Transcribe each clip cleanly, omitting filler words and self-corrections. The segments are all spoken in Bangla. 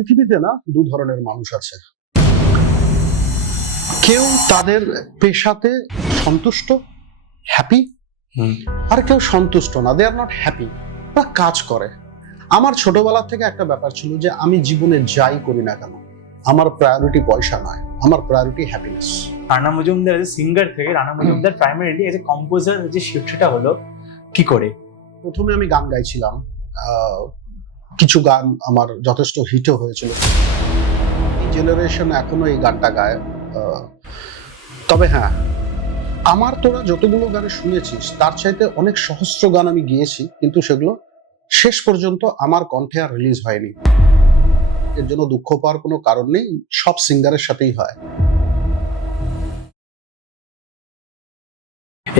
পৃথিবীতে না দু ধরনের মানুষ আছে, কেউ তাদের পেশাতে সন্তুষ্ট, হ্যাপি, আর কেউ সন্তুষ্ট না, দে আর নট হ্যাপি, বা কাজ করে। আমার ছোটবেলা থেকে একটা ব্যাপার ছিল যে আমি জীবনে যাই করি না কেন আমার প্রায়োরিটি পয়সা নয়, আমার priority happiness. Rana Majumdar as a singer থেকে Rana Majumdar primarily as a composer যে শিফটটা হলো কি করে? প্রথমে আমি গান গাইছিলাম, কিছু গান আমার যথেষ্ট হিটও হয়েছিল। এই জেনারেশন এখনো এই গানটা গায়। তবে হ্যাঁ, আমার তোরা যতগুলো গানে শুনেছিস তার চাইতে অনেক সহস্র গান আমি গিয়েছি, কিন্তু সেগুলো শেষ পর্যন্ত আমার কণ্ঠে আর রিলিজ হয়নি। এর জন্য দুঃখ পাওয়ার কোনো কারণ নেই, সব সিঙ্গারের সাথেই হয়।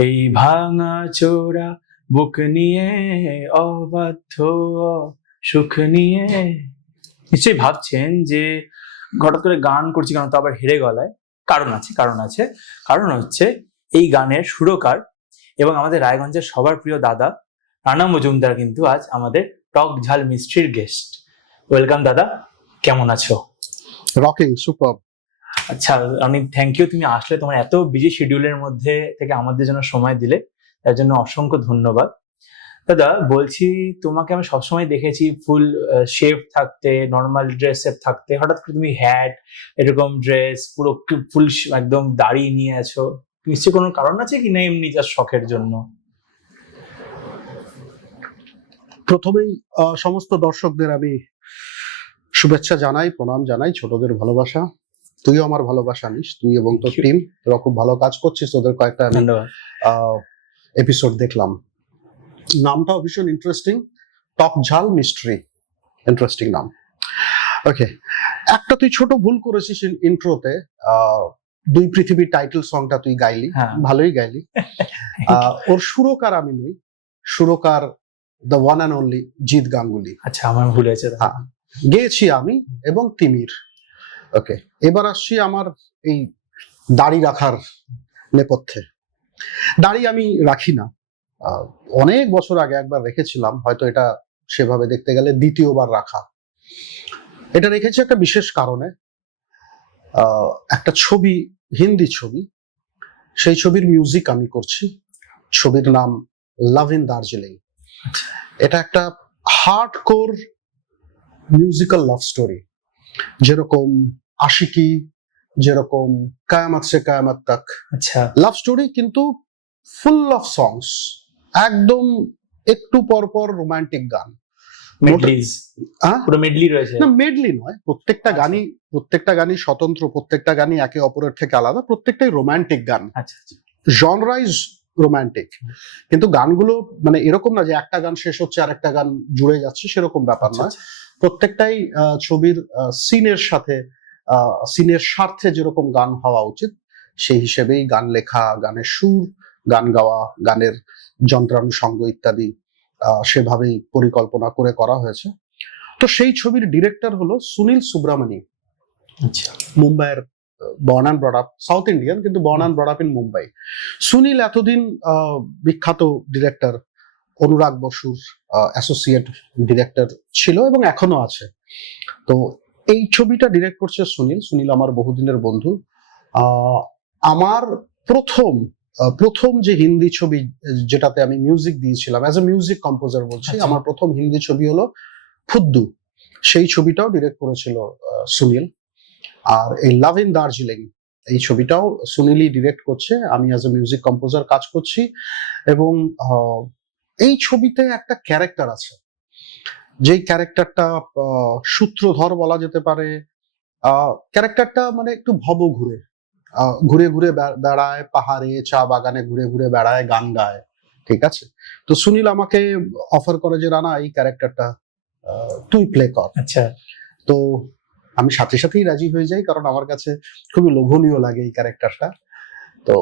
এই ভাঙা চোরা বুক নিয়ে অবাধ্য সুখ নিয়ে, নিশ্চয়ই ভাবছেন যে হঠাৎ করে গান করছি কেন, তো আবার হেরে গলায়। কারণ আছে। কারণ হচ্ছে এই গানের সুরকার এবং আমাদের রায়গঞ্জের সবার প্রিয় দাদা রানা মজুমদার কিন্তু আজ আমাদের টক ঝাল মিস্ট্রির গেস্ট। ওয়েলকাম দাদা, কেমন আছো? Rocking, super. আচ্ছা, অনেক থ্যাংক ইউ, তুমি আসলে তোমার এত বিজি শিডিউলের মধ্যে থেকে আমাদের জন্য সময় দিলে, তার জন্য অসংখ্য ধন্যবাদ। দাদা বলছি, তোমাকে আমি সবসময় দেখেছি ফুল শেভ থাকতে, নর্মাল ড্রেসে থাকতে, হঠাৎ করে তুমি হ্যাট, এরকম ড্রেস, পুরো ফুল একদম দাড়ি নিয়ে আছো। নিশ্চয়ই কোনো কারণ আছে কি না এমনি যা শখের জন্য? প্রথমেই সমস্ত দর্শকদের আমি শুভেচ্ছা জানাই, প্রণাম জানাই, ছোটদের ভালোবাসা। তুইও আমার ভালোবাসা নিস, তুই এবং তোর টিম, তোরা খুব ভালো কাজ করছিস। তোদের কয়েকটা এপিসোড দেখলাম। নামটাও ভীষণ ইন্টারেস্টিং, টক ঝাল মিস্ট্রি, ইন্টারেস্টিং নাম। ওকে, একটা তুই ছোট ভুল করেছিস ইন্ট্রোতে। দুই পৃথিবীর টাইটেল সংটা তুই গাইলি, ভালোই গাইলি। ওর সুরকার আমি নই, সুরকার the one and only Jeet Ganguly. আচ্ছা, আমার ভুল হয়েছে। হ্যাঁ, গেয়েছি আমি এবং তিমির। ওকে, এবার আসছি আমার এই দাড়ি রাখার নেপথ্যে। দাড়ি আমি রাখি না, অনেক বছর আগে একবার রেখেছিলাম, হয়তো এটা সেভাবে দেখতে গেলে দ্বিতীয়বার রাখা। এটা রেখেছি একটা বিশেষ কারণে। একটা ছবি, হিন্দি ছবি, সেই ছবির মিউজিক আমি করছি। ছবির নাম লাভ ইন দার্জিলিং। এটা একটা হার্ডকোর মিউজিক্যাল লাভ স্টোরি, যেরকম আশিকি, যেরকম কায়ামত সে কায়ামত তাক। আচ্ছা, লাভ স্টোরি কিন্তু ফুল অফ সংস, একদম একটু পর পর রোমান্টিক গান। পুরো মেডলি রয়েছে? না, মেডলি নয়, প্রত্যেকটা গানই স্বতন্ত্র, প্রত্যেকটা গানই একে অপরের থেকে আলাদা, প্রত্যেকটাই রোমান্টিক গান। জনরাইজ রোমান্টিক, কিন্তু গানগুলো মানে এরকম না যে একটা গান শেষ হচ্ছে আর একটা গান জুড়ে যাচ্ছে, সেরকম ব্যাপার নয়। প্রত্যেকটাই ছবির সিনের সাথে, সিনের স্বার্থে যেরকম গান হওয়া উচিত সেই হিসেবেই গান লেখা, গানের সুর, গান গাওয়া, গানের যন্ত্রানুষঙ্গ ইত্যাদি সেভাবেই পরিকল্পনা করে করা হয়েছে। তো সেই ছবির ডিরেক্টর হলো সুনীল সুব্রামণী, মুম্বাইয়ের, born and brought up, South Indian, কিন্তু born and brought up in Mumbai. Sunil এতদিন বিখ্যাত ডিরেক্টর অনুরাগ বসুর অ্যাসোসিয়েট ডিরেক্টর ছিল এবং এখনো আছে। তো এই ছবিটা ডিরেক্ট করছে সুনীল আমার বহুদিনের বন্ধু। আমার প্রথম যে হিন্দি ছবি যেটাতে আমি মিউজিক দিয়েছিলাম অ্যাজ এ মিউজিক কম্পোজার বলছি, আমার প্রথম হিন্দি ছবি হলো ফুদ্দু। সেই ছবিটাও ডিরেক্ট করেছিল সুনীল। আর এই লাভ ইন দার্জিলিং, এই ছবিটাও সুনীলই ডিরেক্ট করছে, আমি অ্যাজ এ মিউজিক কম্পোজার কাজ করছি। এবং এই ছবিতে একটা ক্যারেক্টার আছে, যেই ক্যারেক্টারটা সূত্রধর বলা যেতে পারে। ক্যারেক্টারটা মানে একটু ভব ঘুরে ঘুরে বেড়ায়, পাহাড়ে, চা বাগানে ঘুরে ঘুরে বেড়ায়, গান গায়, ঠিক আছে। তো সুনীল আমাকে অফার করে যে রানা, এই ক্যারেক্টারটা তুই প্লে কর। আচ্ছা, তো আমি সাথে সাথেই রাজি হয়ে যাই, কারণ আমার কাছে খুবই লোভনীয় লাগে এই ক্যারেক্টারটা। তো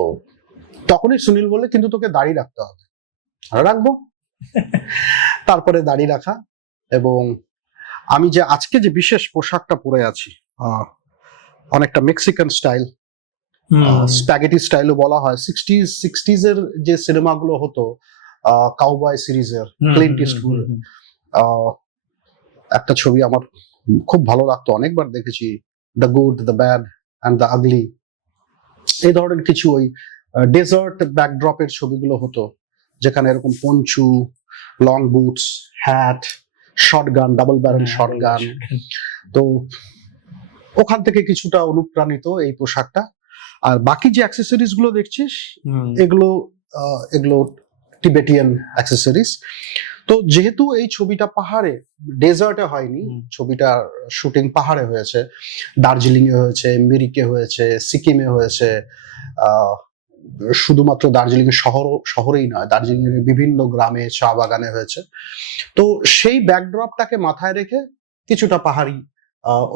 তখনই সুনীল বলে, কিন্তু তোকে দাড়ি রাখতে হবে। রাখবো। তারপরে দাড়ি রাখা, এবং আমি যে আজকে যে বিশেষ পোশাকটা পরে আছি, অনেকটা মেক্সিকান স্টাইল, স্প্যাগেটি স্টাইলও বলা হয়। 60s এর যে সিনেমাগুলো হতো, কাউবয় সিরিজের, ক্লিন্ট ইস্টউড, একটা ছবি আমার খুব ভালো লাগতো, অনেকবার দেখেছি, the good, the bad and the আগলি, এই ধরনের কিছু ওই ডেজার্ট ব্যাকড্রপের ছবিগুলো হতো, যেখানে এরকম poncho, long boots, hat, shotgun, double barrel shotgun. তো ওখান থেকে কিছুটা অনুপ্রাণিত এই পোশাকটা। আর বাকি যে অ্যাক্সেসরিজ গুলো দেখছিস, এগুলো এগুলো টিবেটিয়ান অ্যাক্সেসরিজ। তো যেহেতু এই ছবিটা পাহাড়ে, ডেজার্টে হয়নি, ছবিটা শুটিং পাহাড়ে হয়েছে, দার্জিলিং এ হয়েছে, এমবেরিকে হয়েছে, সিকিমে হয়েছে, শুধুমাত্র দার্জিলিং এর শহরেই নয়, দার্জিলিং এর বিভিন্ন গ্রামে, চা বাগানে হয়েছে। তো সেই ব্যাকড্রপটাকে মাথায় রেখে কিছুটা পাহাড়ি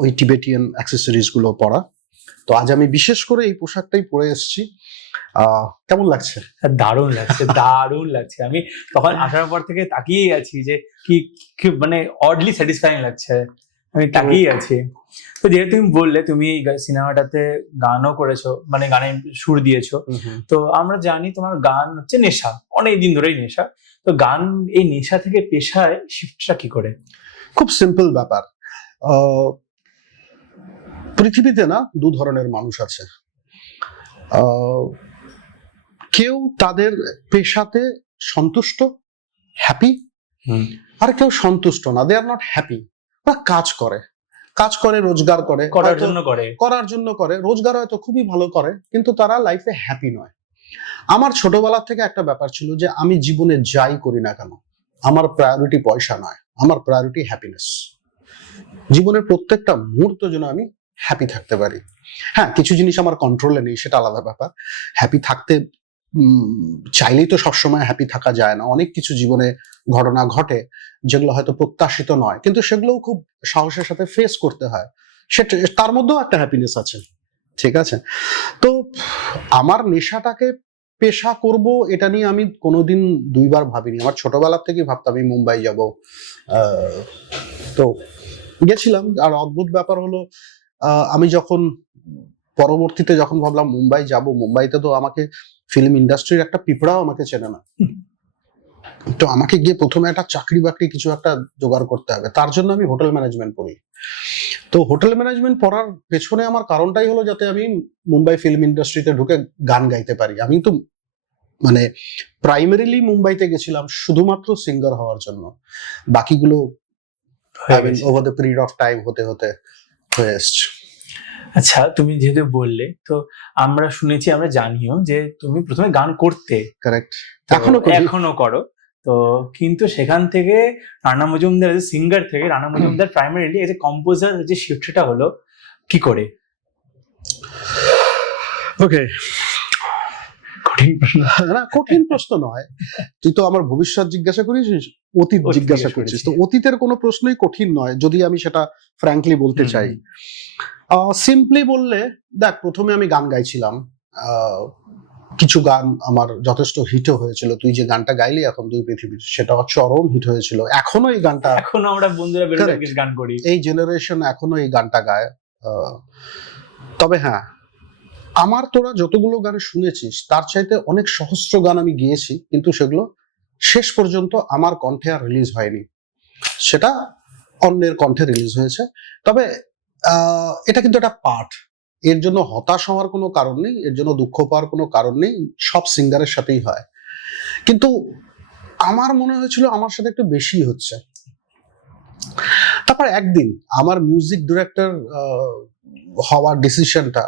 ওই টিবেটিয়ান অ্যাক্সেসরিজ গুলো পরা। তো আজ আমি বিশেষ করে এই পোশাকটাই পরে এসেছি। কেমন লাগছে? দারুণ লাগছে, দারুণ লাগছে। আমি তখন আসার পর থেকে তাকিয়েই আছি যে কি মানে অডলি স্যাটিসফাইং লাগছে, আমি তাকিয়েই আছি। তো যেহেতু তুমি বললে তুমি এই সিনেমাটাতে গানও করেছো, মানে গানে সুর দিয়েছো, তো আমরা জানি তোমার গান হচ্ছে নেশা, অনেকদিন ধরেই নেশা। তো গান, এই নেশা থেকে পেশায় শিফটটা কি করে? খুব সিম্পল ব্যাপার। পৃথিবীতে না দু ধরনের মানুষ আছে। কেউ তাদের পেশাতে সন্তুষ্ট, হ্যাপি, আর কেউ সন্তুষ্ট না, দে আর নট হ্যাপি। ওরা কাজ করে, রোজগার করার জন্য করে, রোজগার হয়তো খুবই ভালো করে, কিন্তু তারা লাইফে হ্যাপি নয়। আমার ছোটবেলা থেকে একটা ব্যাপার ছিল যে আমি জীবনে যাই করি না কেন, আমার প্রায়োরিটি পয়সা নয়, আমার প্রায়োরিটি হ্যাপিনেস। জীবনের প্রত্যেকটা মুহূর্ত যেন আমি হ্যাপি থাকতে পারি। হ্যাঁ, কিছু জিনিস আমার কন্ট্রোলে নেই, সেটা আলাদা ব্যাপার। হ্যাপি থাকতে চাইলেই তো সবসময় হ্যাপি থাকা যায় না। অনেক কিছু জীবনে ঘটনা ঘটে যেগুলো হয়তো প্রত্যাশিত নয়, কিন্তু সেগুলোও খুব সাহসের সাথে ফেস করতে হয়। সেটা, তার মধ্যেও একটা হ্যাপিনেস আছে, ঠিক আছে? তো আমার নেশাটাকে পেশা করব, এটা নিয়ে আমি কোনোদিন দুইবার ভাবিনি। আমার ছোটবেলার থেকেই ভাবতাম আমি মুম্বাই যাব। তো গেছিলাম, আর অদ্ভুত ব্যাপার হলো, আমি যখন পরবর্তীতে যখন ভাবলাম মুম্বাই যাব, মুম্বাইতে তো আমাকে ফিল্ম ইন্ডাস্ট্রির একটা পিঁপড়াও আমাকে চেনে না। তো আমাকে গিয়ে প্রথমে একটা চাকরি বাকরি কিছু একটা জোগাড় করতে হবে। তার জন্য আমি হোটেল ম্যানেজমেন্ট পড়ি। তো হোটেল ম্যানেজমেন্ট পড়ার পেছনে আমার কারণটাই হলো যাতে আমি মুম্বাই ফিল্ম ইন্ডাস্ট্রিতে ঢুকে গান গাইতে পারি। আমি তো মানে প্রাইমারিলি মুম্বাইতে গেছিলাম শুধুমাত্র সিঙ্গার হওয়ার জন্য, বাকিগুলো over the period of time হতে হতে হয়ে এসছে। আচ্ছা, তুমি যেহেতু বললে, তো আমরা শুনেছি, আমরা জানিও যে তুমি প্রথমে গান করতে, কারেক্ট, এখনো করো। তো কিন্তু সেখান থেকে Rana Majumdar as a singer থেকে Rana Majumdar primarily as a composer যে শিফটটা হলো কি করে? ওকে, কঠিন প্রশ্ন নয়। তুই তো আমার ভবিষ্যৎ জিজ্ঞাসা করিস, অতীত জিজ্ঞাসা করছিস। তো অতীতের কোনো প্রশ্নই কঠিন নয়, যদি আমি সেটা ফ্র্যাঙ্কলি বলতে চাই। সিম্পলি বললে, দেখ, প্রথমে আমি গান গাইছিলাম, কিছু গান আমার যথেষ্ট হিটও হয়েছিল। তুই যে গানটা গাইলি এখন দুই পৃথিবীর, সেটা চরম হিট হয়েছিল। এখনো এই গানটা, এখনো আমরা বন্ধুরা বেরোলে গান করি, এই জেনারেশন এখনো এই গানটা গায়। তবে হ্যাঁ, আমার তোরা যতগুলো গান শুনেছিস তার চাইতে অনেক সহস্র গান আমি গেয়েছি, কিন্তু সেগুলো শেষ পর্যন্ত আমার কণ্ঠে আর রিলিজ হয়নি, সেটা অন্যের কণ্ঠে রিলিজ হয়েছে। তবে এটা কিন্তু একটা পার্ট, এর জন্য হতাশ হওয়ার কোনো কারণ নেই, এর জন্য দুঃখ পাওয়ার কোনো কারণ নেই, সব সিঙ্গারের সাথেই হয়। কিন্তু আমার মনে হয়েছিল আমার সাথে একটু বেশি হচ্ছে। তারপর একদিন আমার মিউজিক ডিরেক্টর হওয়ার ডিসিশনটা,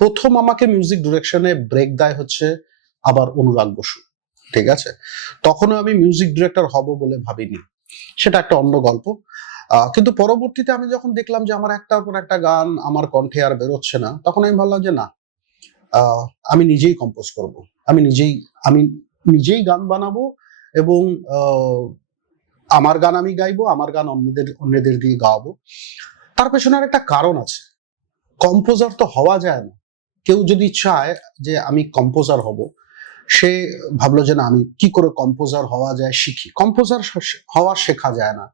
প্রথম আমাকে মিউজিক ডিরেকশনে ব্রেক দেয় হচ্ছে আবার অনুরাগ বসু, ঠিক আছে? তখনও আমি মিউজিক ডিরেক্টর হব বলে ভাবিনি, সেটা একটা অন্য গল্প। কিন্তু পরবর্তীতে আমি যখন দেখলাম যে আমার একটার পর একটা গান আমার কণ্ঠে আর বেরোচ্ছে না, তখন আমি ভাবলাম যে না, আমি নিজেই কম্পোজ করব, আমি নিজেই গান বানাবো, এবং আমার গান আমি গাইবো, আমার গান অন্যদের দিয়ে গাওয়াবো। তার পেছনে আর একটা কারণ আছে, কম্পোজার তো হওয়া যায় না। কেউ যদি চায় যে আমি কম্পোজার হব, সে ভাবলো যে না, আমি কি করে কম্পোজার হওয়া যায় শিখি। কম্পোজার হওয়া শেখা যায় না,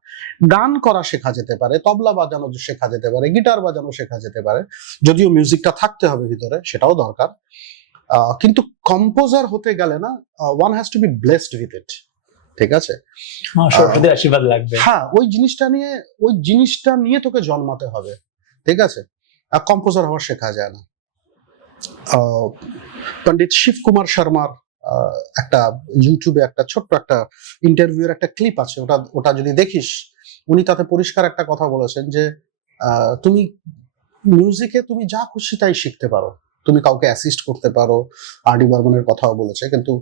গান করা শেখা যেতে পারে, তবলা বাজানো শেখা যেতে পারে, গিটার বাজানো শেখা যেতে পারে, যদিও মিউজিকটা থাকতে হবে ভিতরে, সেটাও দরকার। কিন্তু কম্পোজার হতে গেলে না, one has to B blessed with it. ঠিক আছে, সরস্বতীর আশীর্বাদ লাগবে। হ্যাঁ, ওই জিনিসটা নিয়ে তোকে জন্মাতে হবে, ঠিক আছে। আর কম্পোজার হওয়া শেখা যায় না। পণ্ডিত শিব কুমার শর্মার একটা ইউটিউবে একটা ছোট্ট একটা ইন্টারভিউয়ের একটা ক্লিপ আছে, ওটা যদি দেখিস, উনি তাতে পরিষ্কার একটা কথা বলেছেন যে তুমি মিউজিকে তুমি যা খুশি তাই শিখতে পারো, তুমি কাউকে অ্যাসিস্ট করতে পারো, আর ডি বর্মনের কথাও বলেছে, কিন্তু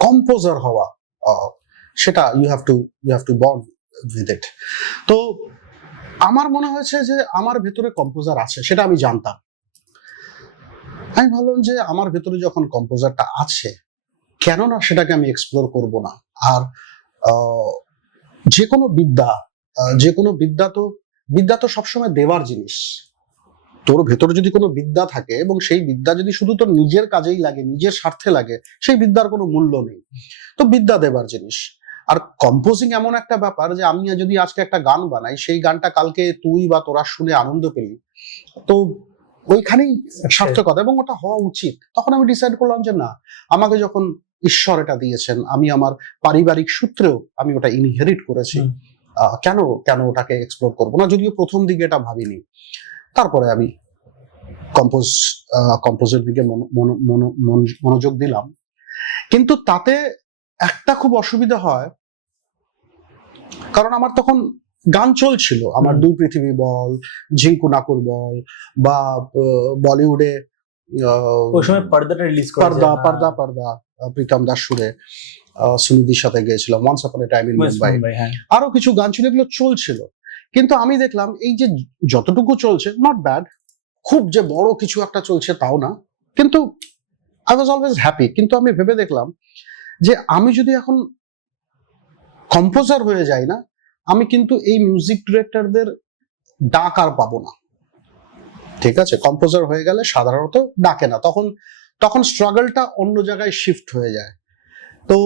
কম্পোজার হওয়া সেটা you have to born with it. তো আমার মনে হয়েছে যে আমার ভেতরে কম্পোজার আছে, সেটা আমি জানতাম। আমি ভাবলাম যে আমার ভেতরে যখন কম্পোজারটা আছে, কেন না সেটাকে আমি এক্সপ্লোর করব না। আর যে কোনো বিদ্যা তো সবসময় দেওয়ার জিনিস। তোর ভেতরে যদি কোনো বিদ্যা থাকে এবং সেই বিদ্যা যদি শুধু তোর নিজের কাজেই লাগে, নিজের স্বার্থে লাগে, সেই বিদ্যার কোনো মূল্য নেই। তো বিদ্যা দেবার জিনিস। আর কম্পোজিং এমন একটা ব্যাপার যে আমি যদি আজকে একটা গান বানাই, সেই গানটা কালকে তুই বা তোরা শুনে আনন্দ পেলি, তো ওইখানেই সার্থকতা, এবং ওটা হওয়া উচিত। তখন আমি ডিসাইড করলাম যে না, আমাকে যখন ঈশ্বর এটা দিয়েছেন, আমি আমার পারিবারিক সূত্রেও আমি ওটা ইনহেরিট করেছি, কেন ওটাকে এক্সপ্লোর করবো না, যদিও প্রথম দিকে এটা ভাবিনি। তারপরে আমি কম্পোজের দিকে মনোযোগ দিলাম। কিন্তু তাতে একটা খুব অসুবিধা হয়, কারণ আমার তখন গান চলছিল, আমার দুই পৃথিবী বল, ঝিঙ্কু নাকুর বল, বা বলিউডে পর্দা প্রীতম দাস সুরে সুনিধির সাথে গিয়েছিলাম, once upon A time in Mumbai, আরো কিছু গান ছিল, এগুলো চলছিল। কিন্তু আমি দেখলাম এই যে যতটুকু চলছে, নট ব্যাড, খুব যে বড় কিছু একটা চলছে তাও না, কিন্তু আই ওয়াজ অলওয়েজ হ্যাপি। কিন্তু আমি ভেবে দেখলাম যে আমি যদি এখন কম্পোজার হয়ে যাই না, আমি কিন্তু এই মিউজিক ডিরেক্টরদের ডাক আর পাবো না, ঠিক আছে। কম্পোজার হয়ে গেলে সাধারণত ডাকে না, তখন স্ট্রাগলটা অন্য জায়গায় শিফট হয়ে যায়। তো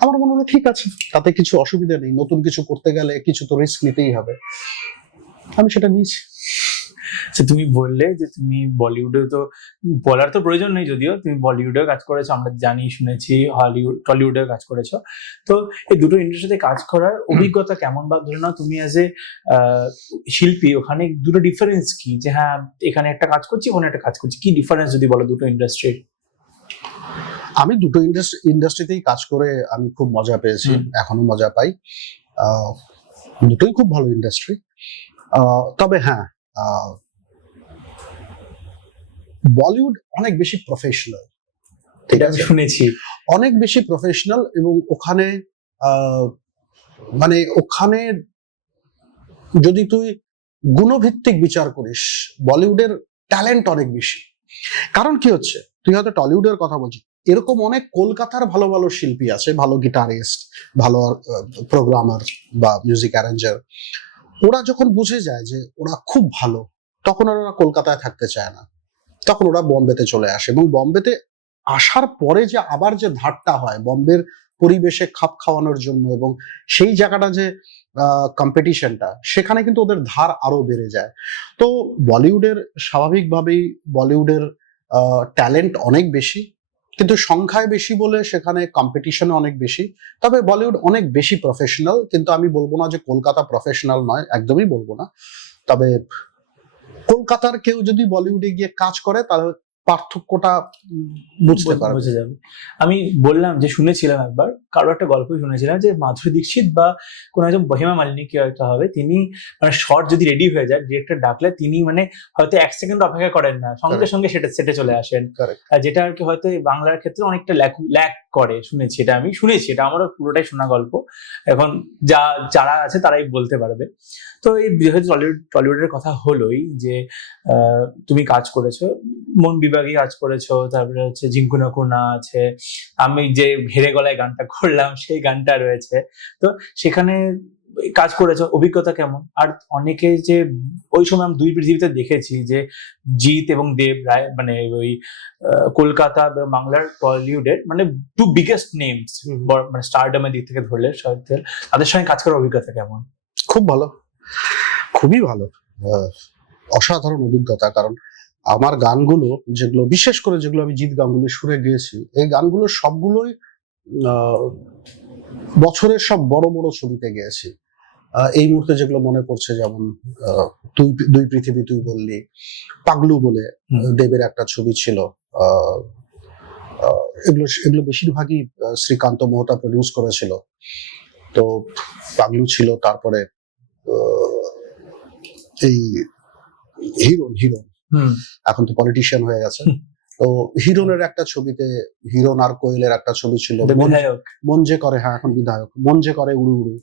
আমার মনে হলো ঠিক আছে, তাতে কিছু অসুবিধা নেই, নতুন কিছু করতে গেলে কিছু তো রিস্ক নিতেই হবে, আমি সেটা নিয়েছি। তুমি বললে যে তুমি বলিউডে, তো বলার তো প্রয়োজন নেই, যদিও তুমি বলিউডেও কাজ করেছো, আমরা জানি শুনেছি, টলিউডেও কাজ করেছো। তো এই দুটো ইন্ডাস্ট্রিতে কাজ করার অভিজ্ঞতা কেমন, বা ধরে নাও তুমি অ্যাজ এ শিল্পী, ওখানে দুটো ডিফারেন্স কি, যে হ্যাঁ এখানে একটা কাজ করছি, ওখানে একটা কাজ করছি, কি ডিফারেন্স যদি বলো দুটো ইন্ডাস্ট্রির? আমি দুটো ইন্ডাস্ট্রিতেই কাজ করে আমি খুব মজা পেয়েছি, এখনো মজা পাই। দুটোই খুব ভালো ইন্ডাস্ট্রি। তবে হ্যাঁ, বলিউড অনেক বেশি প্রফেশনাল, ঠিক আছে, শুনেছি অনেক বেশি প্রফেশনাল, এবং ওখানে ওখানে যদি তুই গুণভিত্তিক বিচার করিস, বলিউডের ট্যালেন্ট অনেক বেশি। কারণ কি হচ্ছে, তুই হয়তো টলিউডের কথা বলছিস, এরকম অনেক কলকাতার ভালো ভালো শিল্পী আছে, ভালো গিটারিস্ট, ভালো প্রোগ্রামার বা মিউজিক অ্যারেঞ্জার। ওরা যখন বুঝে যায় যে ওরা খুব ভালো, তখন ওরা কলকাতায় থাকতে চায় না, তখন ওরা বম্বেতে চলে আসে। এবং বম্বেতে আসার পরে যে আবার যে ধারটা হয় বম্বের পরিবেশে খাপ খাওয়ানোর জন্য, এবং সেই জায়গাটা যে কম্পিটিশনটা, সেখানে কিন্তু ওদের ধার আরো বেড়ে যায়। তো বলিউডের স্বাভাবিকভাবেই বলিউডের ট্যালেন্ট অনেক বেশি, কিন্তু সংখ্যায় বেশি বলে সেখানে কম্পিটিশন অনেক বেশি। তবে বলিউড অনেক বেশি প্রফেশনাল, কিন্তু আমি বলবো না যে কলকাতা প্রফেশনাল নয়, একদমই বলবো না। তবে কলকাতার কেউ যদি বলিউডে গিয়ে কাজ করে, তাহলে পার্থক্যটা বুঝতে পারবে, বুঝে যাবে। আমি বললাম যে শুনেছিলাম একবার, কারো একটা গল্প শুনেছিলাম যে মাধুরী দীক্ষিত বা কোনো একজন হেমা মালিনী কেউ একটা হবে, তিনি মানে শর্ট যদি রেডি হয়ে যায়, ডিরেক্টর ডাকলে তিনি মানে হয়তো 1 সেকেন্ড অপেক্ষা করেন না, সঙ্গে সঙ্গে সেটে চলে আসেন, যেটা আর কি হয়তো বাংলার ক্ষেত্রে অনেকটা ল্যাক করে, শুনেছি এটা, আমি শুনেছি এটা, আমারও পুরোটাই শোনা গল্প, এখন যারা আছে তারাই বলতে পারবে। তো এই টলিউডের কথা হলোই, যে তুমি কাজ করেছো, মন বিভাগে কাজ করেছো, তারপরে হচ্ছে ঝিঙ্কু নাকুর না আছে, আমি যে হেরে গলায় গানটা করলাম সেই গানটা রয়েছে, তো সেখানে কাজ করেছো, অভিজ্ঞতা কেমন? আর অনেকে যে ওই সময় আমি দুই পৃথিবীতে দেখেছি যে জিৎ এবং দেব রায়, মানে ওই কলকাতা বা বাংলার টলিউডের মানে টু বিগেস্ট নেমস, মানে স্টারডামের দিক থেকে ধরলে তাদের সঙ্গে কাজ করার অভিজ্ঞতা কেমন? খুব ভালো, খুবই ভালো, অসাধারণ অভিজ্ঞতা। কারণ আমার গানগুলো যেগুলো, বিশেষ করে যেগুলো আমি জিৎ গাঙ্গুলির সুরে গেয়েছি, এই গানগুলো সবগুলোই বছরের সব বড় বড় ছবিতে গেয়েছি। এই মুহূর্তে যেগুলো মনে পড়ছে, যেমন তুই দুই পৃথিবী তুই বললি, পাগলু বলে দেবের একটা ছবি ছিল, এগুলো এগুলো বেশিরভাগই শ্রীকান্ত মোহতা প্রডিউস করেছিল। তো পাগলু ছিল, তারপরে এই হিরোন এখন তো পলিটিশিয়ান হয়ে গেছে। তো হিরোনের একটা ছবিতে, হিরোন আর কোয়েলের একটা ছবি ছিল, মন যে করে, হ্যাঁ এখন বিধায়ক, মন যে করে উড়ু উড়ু,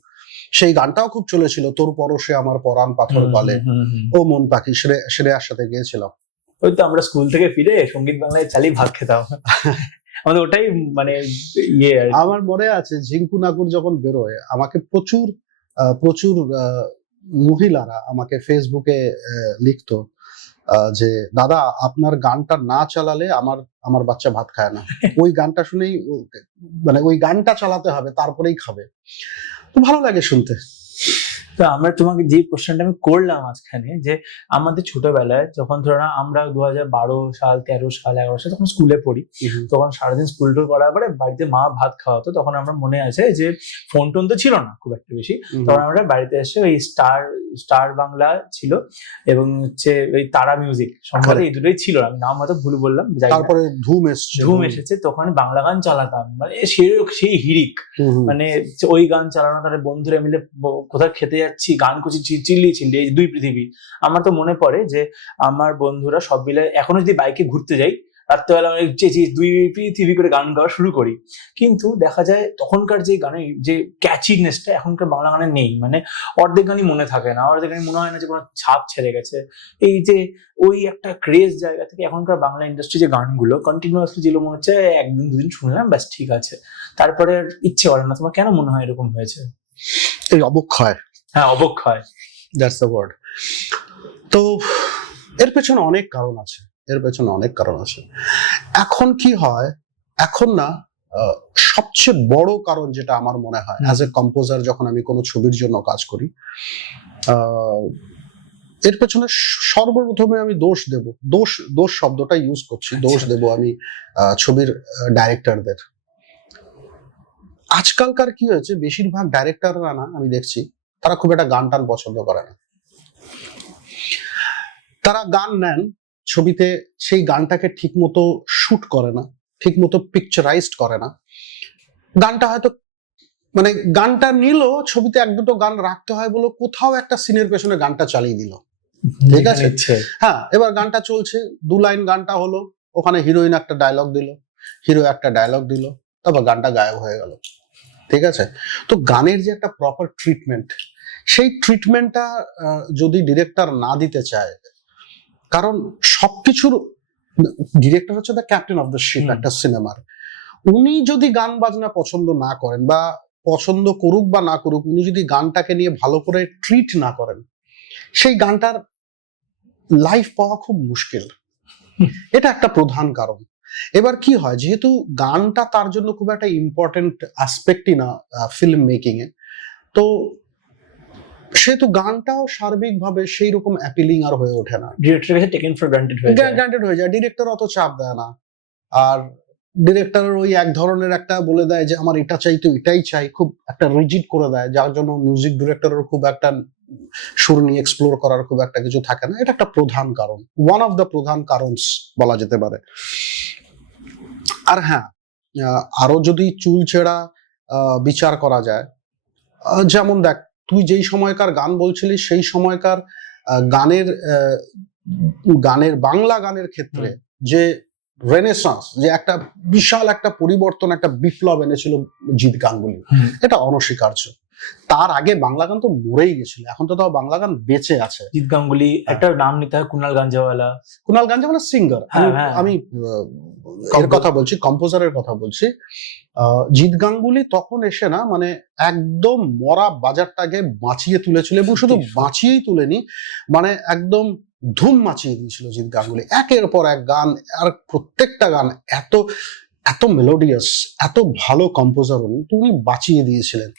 সেই গানটাও খুব চলেছিল, তোর পরশে আমার পরাণ পাথর বলে, ও মন পাখি, শ্রেয়ার সাথে গিয়েছিলাম। ওই তো আমরা স্কুল থেকে ফিরে সঙ্গীত বাংলায় চালিয়ে ভাত খেতাম, আমাদের ওটাই মানে ইয়ে। আমার মনে আছে ঝিঙ্কু নাকুর যখন বেরোয়, আমাকে প্রচুর প্রচুর মহিলারা আমাকে ফেসবুকে লিখতো যে দাদা আপনার গানটা না চালালে আমার বাচ্চা ভাত খায় না। ওই গানটা শুনেই, মানে ওই গানটা চালাতে হবে তারপরেই খাবে। তো ভালো লাগে শুনতে। তো আমরা তোমাকে যে প্রশ্নটা আমি করলাম মাঝখানে, যে আমাদের ছোটবেলায় যখন ধরো না আমরা 2012 সাল 13 সাল 11 সাল তখন স্কুলে পড়ি, তখন সারাদিন স্কুল টোল করার পরে বাড়িতে মা ভাত খাওয়াতো, তখন আমরা মনে আছে যে ফোন টোন তো ছিল না খুব একটা বেশি, তখন আমরা বাড়িতে এসে ওই স্টার বাংলা ছিল এবং হচ্ছে ওই তারা মিউজিক, সম্ভবত এই দুটোই ছিল, আমি নাম হয়তো ভুল বললাম, তারপরে ধুম এসেছে, তখন বাংলা গান চালাতাম, মানে সেই হিরিক, মানে ওই গান চালানো, তাহলে বন্ধুরা মিলে কোথাও খেতে যাচ্ছি, গান করছি, চিল্লিয়ে এই দুই পৃথিবী। আমার তো মনে পড়ে যে আমার বন্ধুরা সব মিলে এখনো যদি বাইকে ঘুরতে যাই, রাত্রেবেলা আমি দুই পৃথিবী করে গান গাওয়া শুরু করি, কিন্তু দেখা যায় তখনকার যে গানের যে ক্যাচিনেসটা এখনকার বাংলা গানে নেই, মানে অর্ধেক গানই মনে থাকে না, অর্ধেক গানই মনে হয় না যে কোনো ছাপ ছেড়ে গেছে। এই যে ওই একটা ক্রেজ জায়গা থেকে এখনকার বাংলা ইন্ডাস্ট্রি যে গানগুলো কন্টিনিউয়াসলি যেগুলো মনে হচ্ছে একদিন দুদিন শুনলাম ব্যাস ঠিক আছে, তারপরে আর ইচ্ছে করে না। তোমার কেন মনে হয় এরকম হয়েছে? এই অবক্ষয়, হ্যাঁ অবক্ষয়, দ্যাটস দ্য ওয়ার্ড। তো এর পেছনে অনেক কারণ আছে, এখন কি হয়, এখন না সবচেয়ে বড় কারণ যেটা আমার মনে হয় অ্যাজ এ কম্পোজার, যখন আমি কোনো ছবির জন্য কাজ করি, এর পেছনে সর্বপ্রথমে আমি দোষ শব্দটা ইউজ করছি, দোষ দেব আমি ছবির ডাইরেক্টরদের। আজকালকার কি হয়েছে, বেশিরভাগ ডাইরেক্টররা না, আমি দেখছি তারা খুব একটা গান টান পছন্দ করে না। তারা গান নেন ছবিতে, সেই গানটাকে ঠিক মতো শুট করে না, ঠিক মতো পিকচারাইজড করে না। গানটা হয়তো, মানে গানটা নিল ছবিতে, এক দুটো গান রাখতে হয় বলে কোথাও একটা সিনের পেছনে গানটা চালিয়ে দিল, ঠিক আছে, হ্যাঁ এবার গানটা চলছে, 2 লাইন গানটা হলো, ওখানে হিরোইন একটা ডায়লগ দিল, হিরো একটা ডায়লগ দিল, তারপর গানটা গায়েব হয়ে গেল, ঠিক আছে। তো গানের যে একটা প্রপার ট্রিটমেন্ট, সেই ট্রিটমেন্টটা যদি ডিরেক্টর না দিতে চায়, কারণ সবকিছুর ডিরেক্টর হচ্ছে the captain of the ship একটা সিনেমার, উনি যদি গান বাজনা পছন্দ না করেন, বা পছন্দ করুক বা না করুক, উনি যদি গানটাকে নিয়ে ভালো করে ট্রিট না করেন, সেই গানটার লাইফ পাওয়া খুব মুশকিল। এটা একটা প্রধান কারণ। এবার কি হয়, যেহেতু গানটা তার জন্য খুব একটা ইম্পর্টেন্ট অ্যাসপেক্টই না ফিল্ম মেকিং এ, তো সেহেতু গানটাও সার্বিকভাবে সেই রকম অ্যাপিলিং আর হয়ে ওঠে না, ডিরেক্টরের কাছে টেকেন ফর গ্রান্টেড হয়ে যায়। ডিরেক্টর অত চাপ দেয় না, আর ডিরেক্টর ওই এক ধরনের একটা বলে দেয় যে আমার এটা চাই তো এটাই চাই, খুব একটা রিজিড করে দেয়, যার জন্য মিউজিক ডিরেক্টরের খুব একটা সুর নিয়ে এক্সপ্লোর করার খুব একটা কিছু থাকে না। এটা একটা প্রধান কারণ, ওয়ান অফ দ্য প্রধান কারণ বলা যেতে পারে। আর হ্যাঁ, আরো যদি চুলচেরা বিচার করা যায়, যেমন দেখ, তুই যেই সময়কার গান বলছিলিস, সেই সময়কার গানের বাংলা গানের ক্ষেত্রে যে রেনেসাঁস, যে একটা বিশাল একটা পরিবর্তন, একটা বিপ্লব এনেছিল জিৎ গাঙ্গুলি, এটা অনস্বীকার্য। তার আগে বাংলা গান তো মরেই গেছিল, এখন তো তাও বাংলা গান বেঁচে আছে। জিৎ গাঙ্গুলি, একটা নাম নিতে হয় কুনাল গাঞ্জাওয়ালা সিঙ্গার, আমি এর কথা বলছি, কম্পোজারের কথা বলছি। জিৎ গাঙ্গুলি তখন এসে না, মানে একদম মরা বাজারটাকে বাঁচিয়ে তুলেছিল, এবং শুধু বাঁচিয়েই তুলেনি, মানে একদম ধুম মাচিয়ে দিয়েছিল জিৎ গাঙ্গুলি, একের পর এক গান, আর প্রত্যেকটা গান এত এত মেলোডিয়াস, এত ভালো কম্পোজার উনি বাঁচিয়ে দিয়েছিলেন।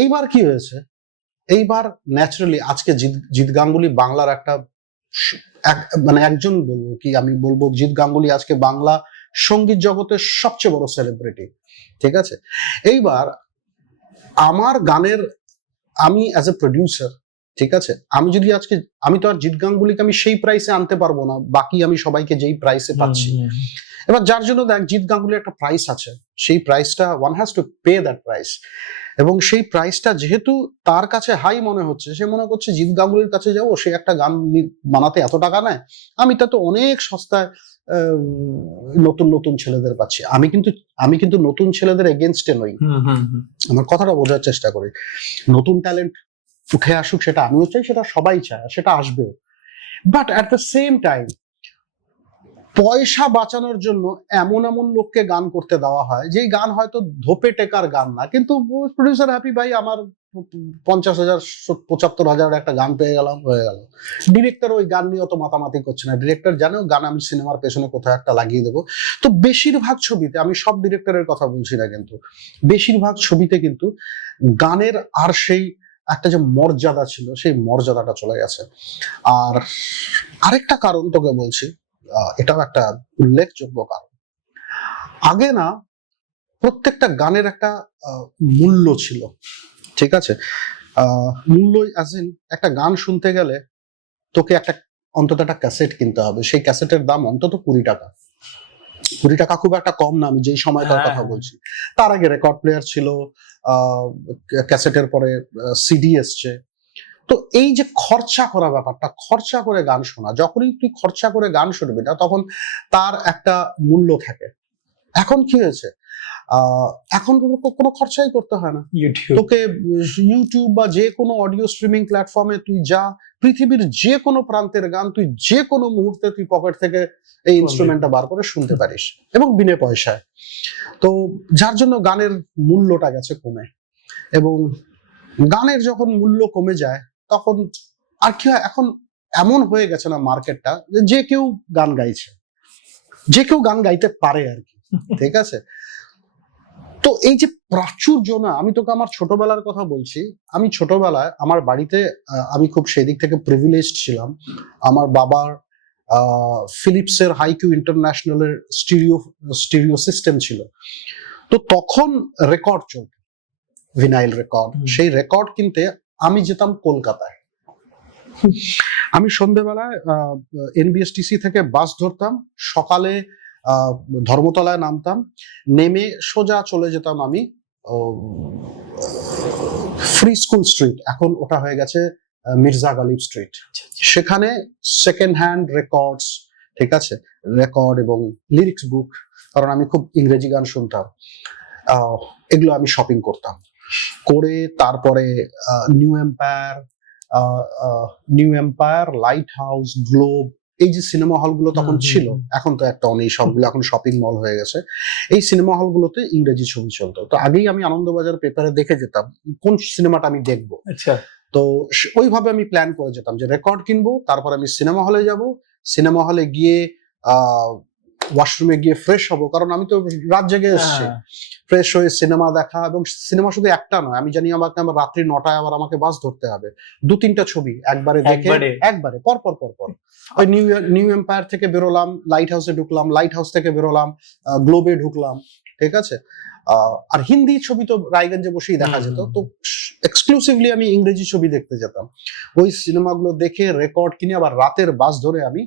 এইবার কি হয়েছে, এইবার ন্যাচারালি আজকে জিৎ গাঙ্গুলি বাংলার একটা, মানে একজন বলবো কি, আমি বলবো জিৎ গাঙ্গুলি আজকে বাংলা সঙ্গীত জগতের সবচেয়ে বড় সেলিব্রিটি, ঠিক আছে। এইবার আমার গানের, আমি অ্যাজ এ প্রডিউসার, ঠিক আছে, আমি যদি আজকে, আমি তো আর জিৎ গাঙ্গুলিকে আমি সেই প্রাইসে আনতে পারবো না বাকি আমি সবাইকে যেই প্রাইসে পাচ্ছি। এবার যার জন্য দেখ, জিৎ গাঙ্গুলির একটা প্রাইস আছে, সেই প্রাইসটা one has to pay that price, এবং সেই প্রাইসটা যেহেতু তার কাছে হাই মনে হচ্ছে, সে মনে করছে জিৎ গাঙ্গুলির কাছে যাবো, সে একটা গান বানাতে এত টাকা নেয়, আমি তা তো অনেক সস্তায় নতুন নতুন ছেলেদের পাচ্ছি। আমি কিন্তু নতুন ছেলেদের এগেনস্টে নই, আমার কথাটা বোঝার চেষ্টা করি। নতুন ট্যালেন্ট উঠে আসুক, সেটা আমিও চাই, সেটা সবাই চায়, সেটা আসবেও। But at the same time পয়সা বাঁচানোর জন্য এমন এমন লোককে গান করতে দেওয়া হয়, যেই গান হয়তো ধোপে টেকার গান না, কিন্তু প্রডিউসার হ্যাপি, ভাই আমার 50,000 75,000 একটা গান পেয়ে গেলাম, হয়ে গেল। ডিরেক্টর ওই গান নিয়ে অত মাতামাতি করছে না, ডিরেক্টর জানেও গান আমি সিনেমার পেছনে কোথাও একটা লাগিয়ে দেবো। তো বেশিরভাগ ছবিতে, আমি সব ডিরেক্টরের কথা বলছি না, কিন্তু বেশিরভাগ ছবিতে কিন্তু গানের আর সেই একটা যে মর্যাদা ছিল, সেই মর্যাদাটা চলে গেছে। আর আরেকটা কারণ তোকে বলছি, এটাও একটা উল্লেখযোগ্য কারণ। আগে না প্রত্যেকটা গানের একটা মূল্য ছিল, ঠিক আছে, মূল্য অ্যাজ ইন একটা গান শুনতে গেলে তোকে একটা অন্তত একটা ক্যাসেট কিনতে হবে, সেই ক্যাসেটের দাম অন্তত 20 টাকা। 20 টাকা খুব একটা কম না, আমি যেই সময়টার কথা বলছি। তার আগে রেকর্ড প্লেয়ার ছিল, ক্যাসেটের পরে সিডি এসছে। তো এই যে খরচা করা ব্যাপারটা, খরচা করে গান শোনা, যখনই তুই খরচা করে গান শুনবি না, তখন তার একটা মূল্য থাকে। এখন কি হয়েছে, এখন কোনো খরচাই করতে হয় না, তোকে ইউটিউব বা যে কোনো অডিও স্ট্রিমিং প্ল্যাটফর্মে তুই যা, পৃথিবীর যে কোনো প্রান্তের গান তুই যে কোনো মুহূর্তে তুই পকেট থেকে এই ইনস্ট্রুমেন্টটা বার করে শুনতে পারিস, এবং বিনা পয়সায়। তো যার জন্য গানের মূল্যটা গেছে কমে, এবং গানের যখন মূল্য কমে যায় তখন আর কি হয়, এখন এমন হয়ে গেছে না মার্কেটটা, যে কেউ গান গাইছে, যে কেউ গান গাইতে পারে আর কি, ঠিক আছে। তো এই যে প্রাচুর্য, না, আমি তোকে আমার ছোটবেলার কথা বলছি। আমি ছোটবেলায় আমার বাড়িতে, আমি খুব সেদিক থেকে প্রিভিলেজড ছিলাম, আমার বাবার ফিলিপসের হাইকিউ ইন্টারন্যাশনালের স্টিরিও সিস্টেম ছিল। তো তখন রেকর্ড চলত, ভিনাইল রেকর্ড। সেই রেকর্ড কিনতে আমি যেতাম কলকাতায়। আমি সন্ধ্যেবেলায় এনবিএসটিসি থেকে বাস ধরতাম, সকালে ধর্মতলায় নামতাম, নেমে সোজা চলে যেতাম আমি ফ্রি স্কুল স্ট্রিট, এখন ওটা হয়ে গেছে মির্জা গালিব স্ট্রিট। সেখানে সেকেন্ড হ্যান্ড রেকর্ডস, ঠিক আছে, রেকর্ড এবং লিরিক্স বুক, কারণ আমি খুব ইংরেজি গান শুনতাম, এগুলো আমি শপিং করতাম। করে তারপরে new empire, light house, globe, এই যে সিনেমা হলগুলো তখন ছিল, এখন তো একটা অনেক, সবগুলো এখন শপিং মল হয়ে গেছে। এই সিনেমা হলগুলোতে ইংরেজি ছবি চলতো। তো আগেই আমি আনন্দবাজার পেপারে দেখে যেতাম কোন সিনেমাটা আমি দেখবো। আচ্ছা, তো ওইভাবে আমি প্ল্যান করে যেতাম যে রেকর্ড কিনবো, তারপর আমি সিনেমা হলে যাব, সিনেমা হলে গিয়ে ওয়াশরুমে গিয়ে ফ্রেশ হবো, কারণ আমি তো রাত জেগে এসেছি, ফ্রেশ হয়ে সিনেমা দেখা। এবং সিনেমা শুধু একটা নয়, আমি জানি আমার রাত্রি 9টায় আবার আমাকে বাস ধরতে হবে, 2-3টা ছবি একবারে দেখে, একবারে পর পর পর পর। ওই নিউ এম্পায়ার থেকে বেরোলাম, লাইট হাউসে ঢুকলাম, লাইট হাউস থেকে বেরোলাম, গ্লোবে ঢুকলাম, ঠিক আছে। আর হিন্দি ছবি তো রায়গঞ্জে বসেই দেখা যেত, তো এক্সক্লুসিভলি আমি ইংরেজি ছবি দেখতে যেতাম। ওই সিনেমাগুলো দেখে রেকর্ড কিনে আবার রাতের বাস ধরে আমি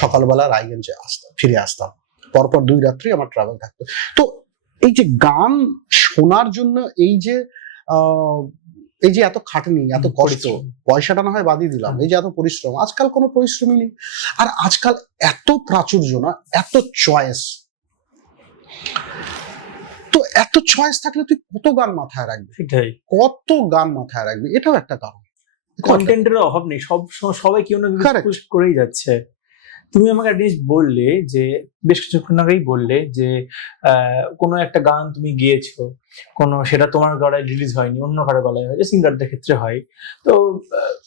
সকালবেলা রায়গঞ্জে ফিরে আসতাম। পরপর 2 রাত্রি আমার ট্রাভেল থাকতো। তো এই যে গান শোনার জন্য এই যে এত খাটনি, এত কষ্ট, পয়সাটা না হয় বাদই দিলাম, এই যে এত পরিশ্রম, আজকাল কোনো পরিশ্রমই নেই। আর আজকাল এত প্রাচুর্য, না, এত চয়েস, তো এত চয়েস থাকলে তুই কত গান মাথায় রাখবি, সেটাই, কত গান মাথায় রাখবি, এটাও একটা কারণ। কন্টেন্টের অভাব নেই, সবাই কেউ না কেউ করেই যাচ্ছে। তুমি আমাকে একটা জিনিস বললে, যে বেশ কিছুক্ষণ আগেই বললে যে কোনো একটা গান তুমি গিয়েছো, সেটা তোমার গলায় রিলিজ হয়নি, অন্য কারো গলায় হয়েছে, সিঙ্গারদের ক্ষেত্রে হয়। তো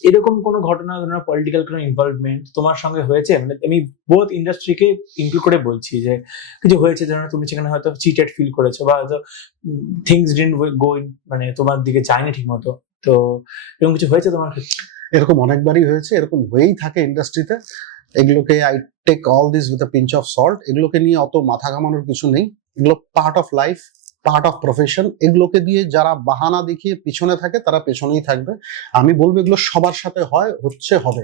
এরকম কোনো ঘটনা, ধরো পলিটিক্যাল কোনো ইনভলভমেন্ট তোমার সঙ্গে হয়েছে? মানে আমি বোথ ইন্ডাস্ট্রিকে ইনক্লুড করে বলছি, যে কিছু হয়েছে, ধরো তুমি সেখানে হয়তো চিটেড ফিল করেছো, বা হয়তো থিংস ডিডন্ট গো, মানে তোমার দিকে যায়নি ঠিক মতো, তো এরকম কিছু হয়েছে তোমার ক্ষেত্রে? এরকম অনেকবারই হয়েছে, এরকম হয়েই থাকে ইন্ডাস্ট্রিতে। এগুলোকে I take all this with a pinch of salt, এগুলোকে নিয়ে অত মাথা ঘামানোর কিছু নেই, এগুলো part of life. Part of profession. এগুলোকে দিয়ে যারা বাহানা দেখিয়ে পিছনে থাকে তারা পেছনেই থাকবে। আমি বলবো এগুলো সবার সাথে হয়, হচ্ছে, হবে,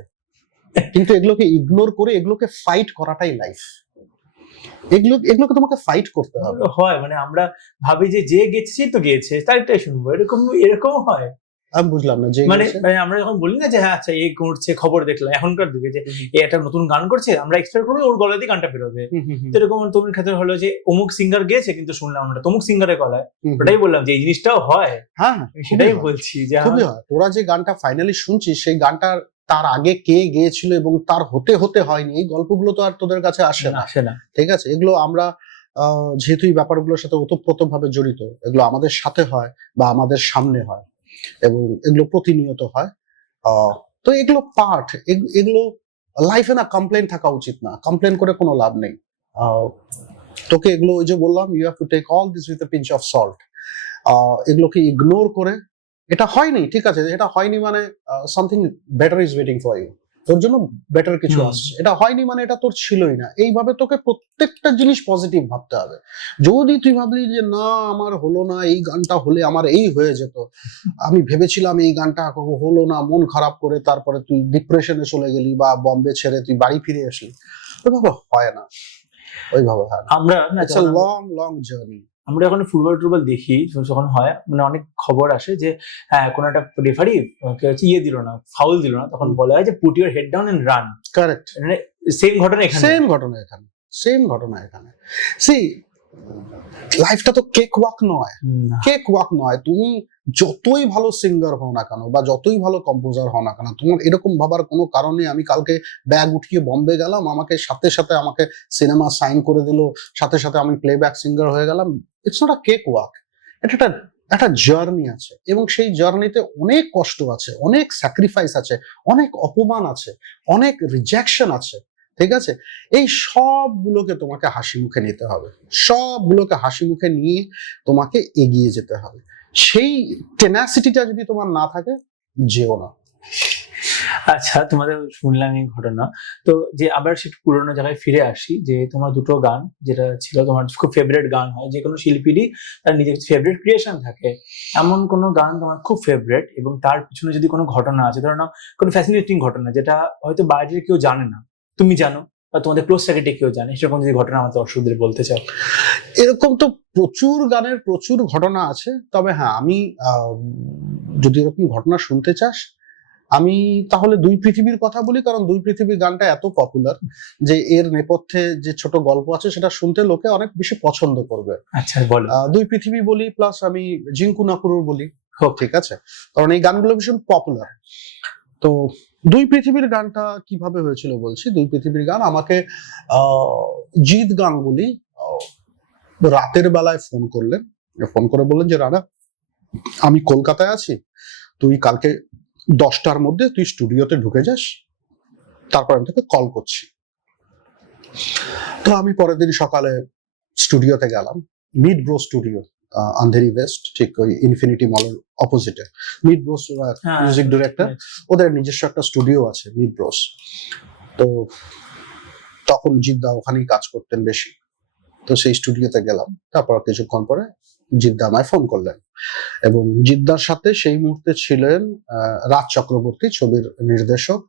কিন্তু এগুলোকে ইগনোর করে এগুলোকে ফাইট করাটাই লাইফ। এগুলোকে তোমাকে ফাইট করতে হবে। হয় মানে আমরা ভাবি যে যে গেছে তো গেছে তারটাই শুনবো, এরকম হয়। আমি বুঝলাম না যে মানে আমরা যখন বলি না যে হ্যাঁ আচ্ছা এই করছে, খবর দেখলাম এখনকার দিকে যে এই একটা নতুন গান করছে, আমরা এক্সপেক্ট করবো ওর গলা দিয়ে গানটা বেরোবে। তো এরকম তোমার ক্ষেত্রে হলো যে অমুক সিঙ্গার গেছে কিন্তু শুনলাম আমরা তমুক সিঙ্গারের গলায়, ওটাই বললাম যে এই জিনিসটাও হয়। হ্যাঁ সেটাই বলছি যে খুবই হয়। তোরা যে গানটা ফাইনালি শুনছিস সেই গানটার তার আগে কে গেয়েছিল এবং তার হতে হতে হয়নি, এই গল্পগুলো তো আর তোদের কাছে আসে না। ঠিক আছে, এগুলো আমরা যেহেতু এই ব্যাপারগুলোর সাথে ওতপ্রোত ভাবে জড়িত, এগুলো আমাদের সাথে হয় বা আমাদের সামনে হয় এবং এগুলো প্রতিনিয়ত হয়। তো এগুলো পার্ট, এগুলো লাইফে না কমপ্লেন থাকা উচিত না, কমপ্লেন করে কোনো লাভ নেই। তোকে এগুলো ওই যে বললাম, you have to take all this with a pinch of salt. এগুলোকে ইগনোর করে এটা হয়নি, ঠিক আছে, এটা হয়নি মানে something better is waiting for you, তোর জন্য বেটার কিছু আসছে। এটা হয়নি মানে এটা তোর ছিলই না। এইভাবে তোকে প্রত্যেকটা জিনিস পজিটিভ ভাবতে হবে। যদি তুই ভাবলি যে না আমার হলো না, এই গানটা হলে আমার এই হয়ে যেত, আমি ভেবেছিলাম এই গানটা হলো না, মন খারাপ করে তারপরে তুই ডিপ্রেশনে চলে গেলি বা বম্বে ছেড়ে তুই বাড়ি ফিরে আসলি, ওইভাবে হয় না, ওইভাবে হয় না। আমরা it's a long long journey. আমরা যখন ফুটবল টুটবল দেখি যখন হয় মানে অনেক খবর আসে যে হ্যাঁ কোন একটা রেফারি ইয়ে দিল না, ফাউল দিল না, তখন বলা হয় যে put your head down and run. Correct, মানে সেম ঘটনা এখানে, সেম ঘটনা এখানে। সি লাইফটা তো কেক ওয়াক নয়। তুমি যতই ভালো সিঙ্গার হও না কেন বা যতই ভালো কম্পোজার হও না কেন, তোমার এরকম ভাবার কোনো কারণে আমি কালকে ব্যাগ উঠিয়ে বম্বে গেলাম, আমাকে সাথে সাথে আমাকে সিনেমা সাইন করে দিল, সাথে সাথে আমি প্লেব্যাক সিঙ্গার হয়ে গেলাম। It's not a cake walk, এটা একটা জার্নি আছে এবং সেই জার্নিতে অনেক কষ্ট আছে, অনেক স্যাক্রিফাইস আছে, অনেক অপমান আছে, অনেক রিজেকশন আছে। ঠিক আছে, এই সবগুলোকে তোমাকে হাসি মুখে নিতে হবে, সবগুলোকে হাসি মুখে নিয়ে তোমাকে এগিয়ে যেতে হবে। সেই টেনাসিটিটা যদি তোমার না থাকে, যেও না। আচ্ছা তোমাদের শুনলাম এই ঘটনা, তো যে আবার সেটা পুরোনো জায়গায় ফিরে আসি, যে তোমার দুটো গান যেটা ছিল তোমার খুব ফেভারিট গান হয়, যে কোনো শিল্পীরই তার নিজের ফেভারিট ক্রিয়েশন থাকে, এমন কোনো গান তোমার খুব ফেভারিট এবং তার পিছনে যদি কোনো ঘটনা আছে, ধরো না কোনো ফ্যাসিনেটিং ঘটনা যেটা হয়তো বাইরের কেউ জানে না, তুমি জানো বা তোমাদের ক্লোজ সেক্রেটারি কেউ জানে, সেরকম যদি ঘটনা আমাদের দর্শকদের বলতে চাও। এরকম তো প্রচুর গানের প্রচুর ঘটনা আছে, তবে হ্যাঁ আমি যদি এরকম ঘটনা শুনতে চাস আমি তাহলে দুই পৃথিবীর কথা বলি, কারণ দুই পৃথিবীর গানটা এত পপুলার যে এর নেপথ্যে যে ছোট গল্প আছে সেটা শুনতে লোকে অনেক বেশি পছন্দ করবে। আচ্ছা বলো। দুই পৃথিবী বলি প্লাস আমি জিঙ্কু নাকুরুর বলি, ঠিক আছে, কারণ এই গানগুলো ভীষণ পপুলার। তো দুই পৃথিবীর গানটা কিভাবে হয়েছিল বলছি। দুই পৃথিবীর গান আমাকে জিৎ গাঙ্গুলি রাতের বেলায় ফোন করে বললেন যে রানা আমি কলকাতায় আছি, তুই কালকে 10টার মধ্যে তুই স্টুডিওতে ঢুকে যাস, তারপর আমি তোকে কল করছি। তো আমি পরের দিন সকালে স্টুডিওতে গেলাম, mid bro studio, Andheri West, ঠিক ওই ইনফিনিটি মলের অপোজিটে। মিড ব্রোস মিউজিক ডিরেক্টর, ওদের নিজস্ব একটা স্টুডিও আছে মিড ব্রোস। তো তখন জিদ্দা ওখানেই কাজ করতেন বেশি, তো সেই স্টুডিওতে গেলাম। তারপর কিছুক্ষণ পরে জিদ্দা আমায় ফোন করলেন এবং জিদ্দার সাথে সেই মুহূর্তে ছিলেন রাজ চক্রবর্তী, ছবির নির্দেশক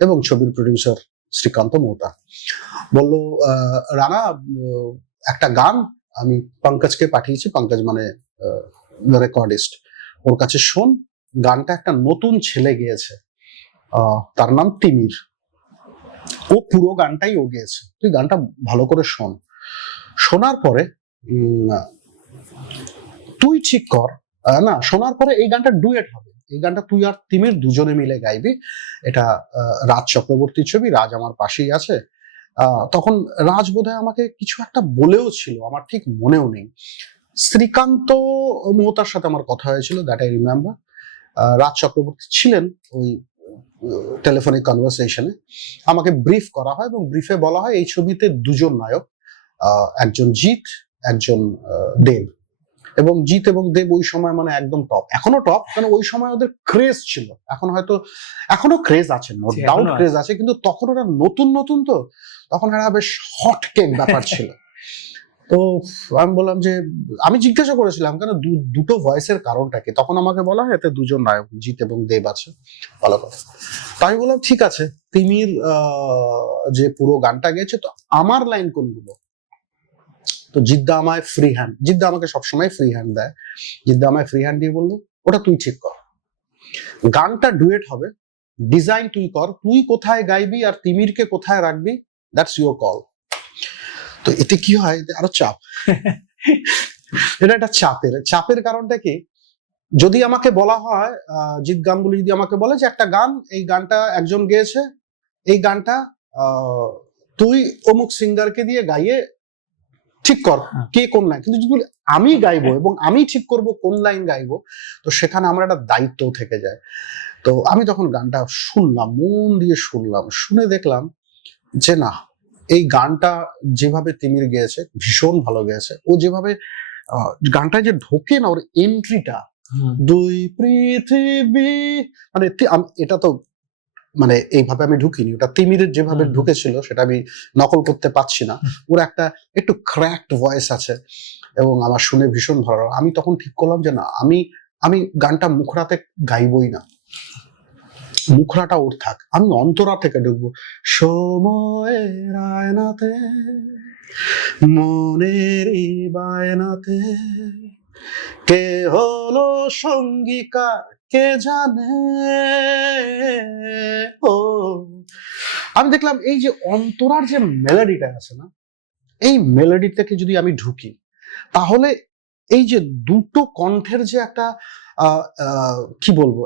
এবং ছবির প্রডিউসার শ্রীকান্ত মোহতা। বলল রানা একটা গান আমি পঙ্কজকে পাঠিয়েছি, পঙ্কজ মানে রেকর্ডিস্ট, ওর কাছে শোন, গানটা একটা নতুন ছেলে গেয়েছে, তার নাম তিমির, ও পুরো গানটাই ও গেয়েছে, তুই গানটা ভালো করে শোন। শোনার পরে তুই ঠিক কর, না শোনার পরে এই গানটা ডুয়েট হবে, এই গানটা তুই আর তিমির দুজনে মিলে গাইবি। এটা রাজ চক্রবর্তীর ছবি, রাজ আমার পাশেই আছে। তখন রাজ বোধহয় আমাকে কিছু একটা বলেও ছিল, আমার ঠিক মনেও নেই। শ্রীকান্ত মোহতার সাথে আমার কথা হয়েছিল, that I remember. Raj Chakraborty ছিলেন ওই টেলিফোনিক কনভারসেশনে, আমাকে ব্রিফ করা হয় এবং ব্রিফে বলা হয় এই ছবিতে দুজন নায়ক, একজন জিৎ, একজন দেব। এবং জিৎ এবং দেব ওই সময় মানে একদম টপ, এখনো টপ, কারণ ওই সময় ওদের ক্রেজ ছিল, এখন হয়তো এখনো ক্রেজ আছে, নো ডাউট ক্রেজ আছে, কিন্তু তখন ওরা নতুন তো তখন এরা বেশ হট কেক ব্যাপার ছিল। তো আমি বললাম যে আমি জিজ্ঞাসা করেছিলাম কেন দুটো ভয়েসের কারণটা কি, তখন আমাকে বলা হয় এতে দুজন নায়ক জিৎ এবং দেব আছে, ভালো কথা। তো আমি বললাম ঠিক আছে, তিমির যে পুরো গানটা গেয়েছে, তো আমার লাইন কোনগুলো? তো জিদ্দা আমায় ফ্রি হ্যান্ড, জিদ্দা আমাকে সবসময় ফ্রি হ্যান্ড দেয়, জিদ্দা আমায় ফ্রি হ্যান্ড দিয়ে বললো ওটা তুই ঠিক কর, গানটা ডুয়েট হবে, ডিজাইন তুই কর, তুই কোথায় গাইবি আর তিমিরকে কোথায় রাখবি, দ্যাটস ইউর কল। তো এতে কি হয়, আরো চাপ। এটা একটা চাপের কারণটা কি, যদি আমাকে বলা হয় জিৎ গাঙ্গুলি যদি আমাকে বলে যে একটা গান, এই গানটা একজন গেয়েছে, এই গানটা তুই অমুক সিঙ্গারকে দিয়ে গাইয়ে ঠিক কর কে কোন লাইন, কিন্তু যদি আমি গাইবো এবং আমি ঠিক করব কোন লাইন গাইবো, তো সেখানে আমার একটা দায়িত্ব থেকে যায়। তো আমি তখন গানটা শুনলাম, মন দিয়ে শুনলাম, শুনে দেখলাম যে না, এই গানটা যেভাবে তিমির গেয়েছে ভীষণ ভালো গেয়েছে, ও যেভাবে গানটা যে ঢোকে না, ওর এন্ট্রিটা, দুই পৃথিবী, মানে এটা তো মানে এইভাবে আমি ঢুকিনি, ওটা তিমিরের যেভাবে ঢুকেছিল সেটা আমি নকল করতে পারছি না, ওর একটা একটু ক্র্যাকড ভয়েস আছে এবং আমার শুনে ভীষণ ভালো। আমি তখন ঠিক করলাম যে না, আমি গানটা মুখরাতে গাইবই না, মুখরাটা ওর থাক, আমি অন্তরা থেকে ঢুকবো, সময়ের আয়নাতে মনেরই বায়নাতে কে হলো সঙ্গীকার কে জানে। ও আমি দেখলাম এই যে অন্তরার যে মেলোডিটা আছে না, এই মেলোডি থেকে যদি আমি ঢুকি, তাহলে এই যে দুটো কণ্ঠের যে একটা কি বলবো,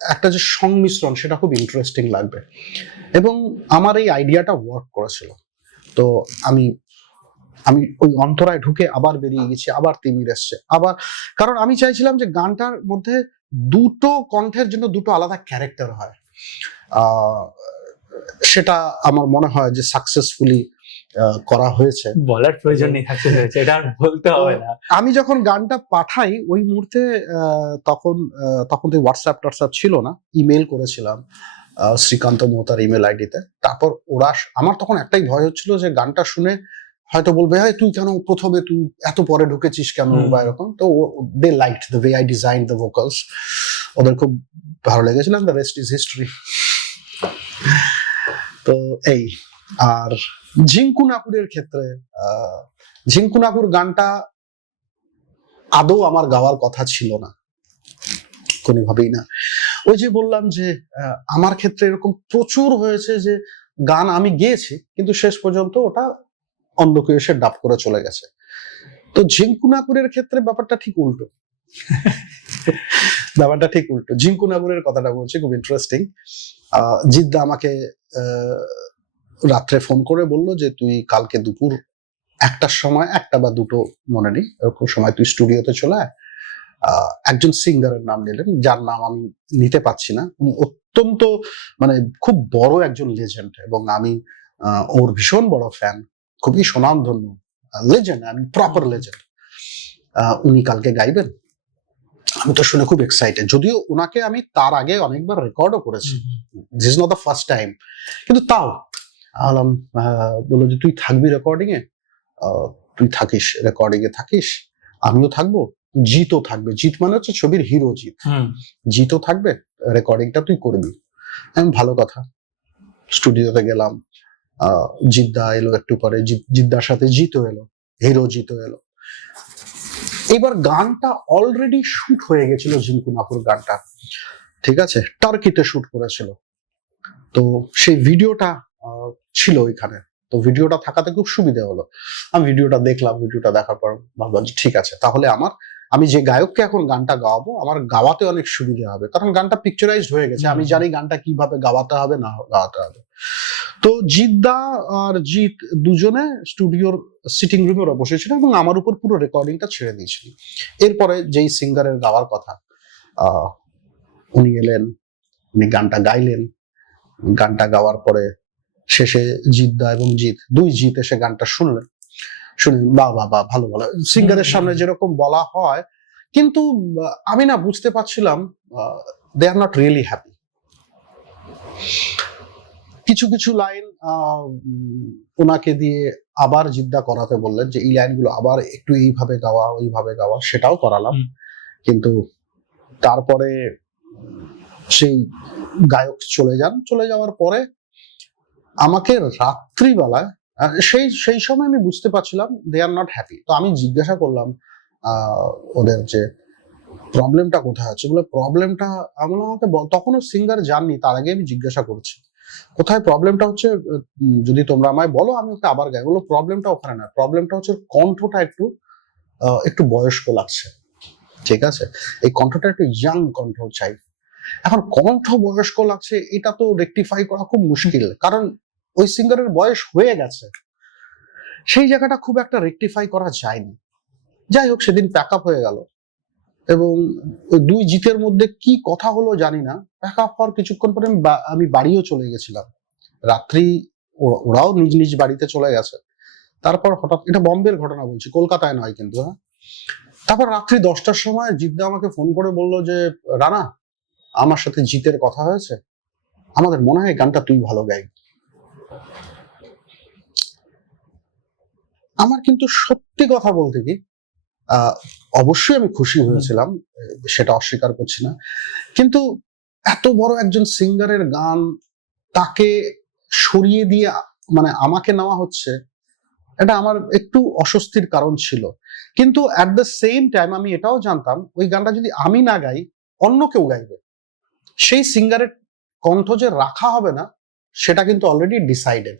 একটা যে সংমিশ্রণ, সেটা খুব ইন্টারেস্টিং লাগবে, এবং আমার এই আইডিয়াটা ওয়ার্ক করেছিল। তো আমি ওই অন্তরায় ঢুকে আবার বেরিয়ে গেছি, আবার তিমির এসছে আবার, কারণ আমি চাইছিলাম যে গানটার মধ্যে দুটো কণ্ঠের জন্য দুটো আলাদা ক্যারেক্টার হয়, সেটা আমার মনে হয় যে সাকসেসফুলি করা হয়েছে। বলার প্রয়োজন নেই, সাকসেস হয়েছে এটা বলতে হবে না। আমি যখন গানটা পাঠাই ওই মুহূর্তে তখন তো হোয়াটসঅ্যাপ ছিল না, ইমেল করেছিলাম শ্রীকান্ত মোহতার ইমেল আইডিতে। তারপর ওরা, আমার তখন একটাই ভয় হচ্ছিল যে গানটা শুনে হয়তো বলবে হ্যাঁ তুই কেন প্রথমে, তুই এত পরে ঢুকেছিস কেন বা এরকম। তো they liked the way I design the vocals, ওদের খুব ভালো লেগেছিল, দ্য রেস্ট ইজ হিস্ট্রি। তো এই, আর ঝিঙ্কু নাকুরের ক্ষেত্রে, ঝিঙ্কু নাকুর গানটা আদৌ আমার গাওয়ার কথা ছিল না, কোনোভাবেই না। ওই যে বললাম যে আমার ক্ষেত্রে এরকম প্রচুর হয়েছে যে গান আমি গেয়েছি কিন্তু শেষ পর্যন্ত ওটা অন্য কেউ এসে ডাব করে চলে গেছে। তো ঝিঙ্কু নাকুরের ক্ষেত্রে ব্যাপারটা ঠিক উল্টো। ঝিঙ্কু নাকুরের কথাটা বলছি, খুব ইন্টারেস্টিং। জিদ্দা আমাকে রাত্রে ফোন করে বললো যে তুই কালকে দুপুর 1টার সময়, 1টা বা 2টো মনে নেই, এরকম সময় তুই স্টুডিওতে চলে আয়। একজন সিঙ্গারের নাম নিলেন, যার নাম আমি নিতে পারছি না, উনি অত্যন্ত মানে খুব বড় একজন লেজেন্ড, এবং আমি ওর ভীষণ বড় ফ্যান, খুবই সুনামধন্য লেজেন্ড, আমি প্রপার লেজেন্ড। উনি কালকে গাইবেন। আমি তো শুনে খুব এক্সাইটেড, যদিও ওনাকে আমি তার আগে অনেকবার রেকর্ডও করেছি, this is not the first time, কিন্তু তাও বললো যে তুই থাকবি রেকর্ডিং এ, তুই থাকিস রেকর্ডিং এ থাকিস, আমিও থাকবো, জিতও থাকবে, জিৎ মানে হচ্ছে ছবির হিরো জিৎ, জিতও থাকবে, রেকর্ডিংটা তুই করবি। আমি ভালো কথা, স্টুডিওতে গেলাম, জিদ্দা এলো একটু পরে, জিদ্দার সাথে জিতও এলো, হিরো জিতও এলো। এবার গানটা অলরেডি শুট হয়ে গেছিল, ঝিঙ্কু নাকুর গানটা, ঠিক আছে, টার্কিতে শুট করেছিল। তো সেই ভিডিওটা ছিল ওইখানে, তো ভিডিওটা থাকাতে খুব সুবিধা হলো। আমি ভিডিওটা দেখলাম, ভিডিওটা দেখার পর ভাবলাম ঠিক আছে, তাহলে আমি যে গায়ককে এখন গানটা গাওয়াবো, আমার গাওয়াতে অনেক সুবিধা হবে, কারণ গানটা পিকচারাইজড হয়ে গেছে, আমি জানি গানটা কিভাবে গাওয়াতে হবে না গাওয়াতে হবে। তো জিদ্দা আর জিৎ দুজনে স্টুডিওর সিটিং রুমে ওরা বসেছিল এবং আমার উপর পুরো রেকর্ডিংটা ছেড়ে দিয়েছিল। এরপরে যেই সিঙ্গারের গাওয়ার কথা, উনি এলেন, উনি গানটা গাইলেন, গানটা গাওয়ার পরে শেষে জিদ্দা এবং দুই জিৎ এসে গানটা শুনলেন, শুনে বাহ ভালো সিঙ্গারের সামনে যেরকম বলা হয়, কিন্তু আমি না বুঝতে পারছিলাম দে আর নট রিয়েলি হ্যাপি। কিছু কিছু লাইন ওনাকে দিয়ে আবার জিদ্দা করাতে বললেন যে এই লাইনগুলো আবার একটু এইভাবে গাওয়া ওইভাবে গাওয়া, সেটাও করালাম। কিন্তু তারপরে সেই গায়ক চলে যাওয়ার পরে আমাকে রাত্রিবেলায়, সেই সময় আমি বুঝতে পারছিলাম দে আর নট হ্যাপি। তো আমি জিজ্ঞাসা করলাম ওদের যে প্রবলেমটা কোথায় আছে, বলে প্রবলেমটা আমাকে তখনও সিঙ্গার জাননি, তার আগে আমি জিজ্ঞাসা করছি কোথায় প্রবলেমটা হচ্ছে, যদি তোমরা আমায় বলো আমি ওকে আবার গাই। বলো প্রবলেমটা ওখানে না, প্রবলেমটা হচ্ছে কণ্ঠটা একটু বয়স্ক লাগছে, ঠিক আছে, এই কণ্ঠটা একটু ইয়াং কণ্ঠ চাই। এখন কণ্ঠ বয়স্ক লাগছে এটা তো রেকটিফাই করা খুব মুশকিল, কারণ ওই সিঙ্গারের বয়স হয়ে গেছে, সেই জায়গাটা খুব একটা রেকটিফাই করা যায়নি। যাই হোক, সেদিন প্যাক আপ হয়ে গেল এবং ওই দুই জিতের মধ্যে কি কথা হলো জানি না, প্যাক আপ হওয়ার কিছুক্ষণ পরে আমি বাড়িও চলে গেছিলাম রাত্রি, ওরাও নিজ নিজ বাড়িতে চলে গেছে। তারপর হঠাৎ, এটা বম্বের ঘটনা বলছি, কলকাতায় নয় কিন্তু, হ্যাঁ। তারপর রাত্রি 10টার সময় জিদ্দা আমাকে ফোন করে বলল যে রানা, আমার সাথে জিতের কথা হয়েছে, আমাদের মনে হয় গানটা তুই ভালো গাই। আমার কিন্তু সত্যি কথা বলতে কি, অবশ্যই আমি খুশি হয়েছিলাম, সেটা অস্বীকার করছি না, কিন্তু এত বড় একজন সিঙ্গারের গান তাকে সরিয়ে দিয়ে মানে আমাকে নেওয়া হচ্ছে, এটা আমার একটু অস্বস্তির কারণ ছিল। কিন্তু অ্যাট দ্য সেম টাইম আমি এটাও জানতাম ওই গানটা যদি আমি না গাই অন্য কেউ গাইবে, সেই সিঙ্গারের কণ্ঠ যে রাখা হবে না সেটা কিন্তু অলরেডি ডিসাইডেড।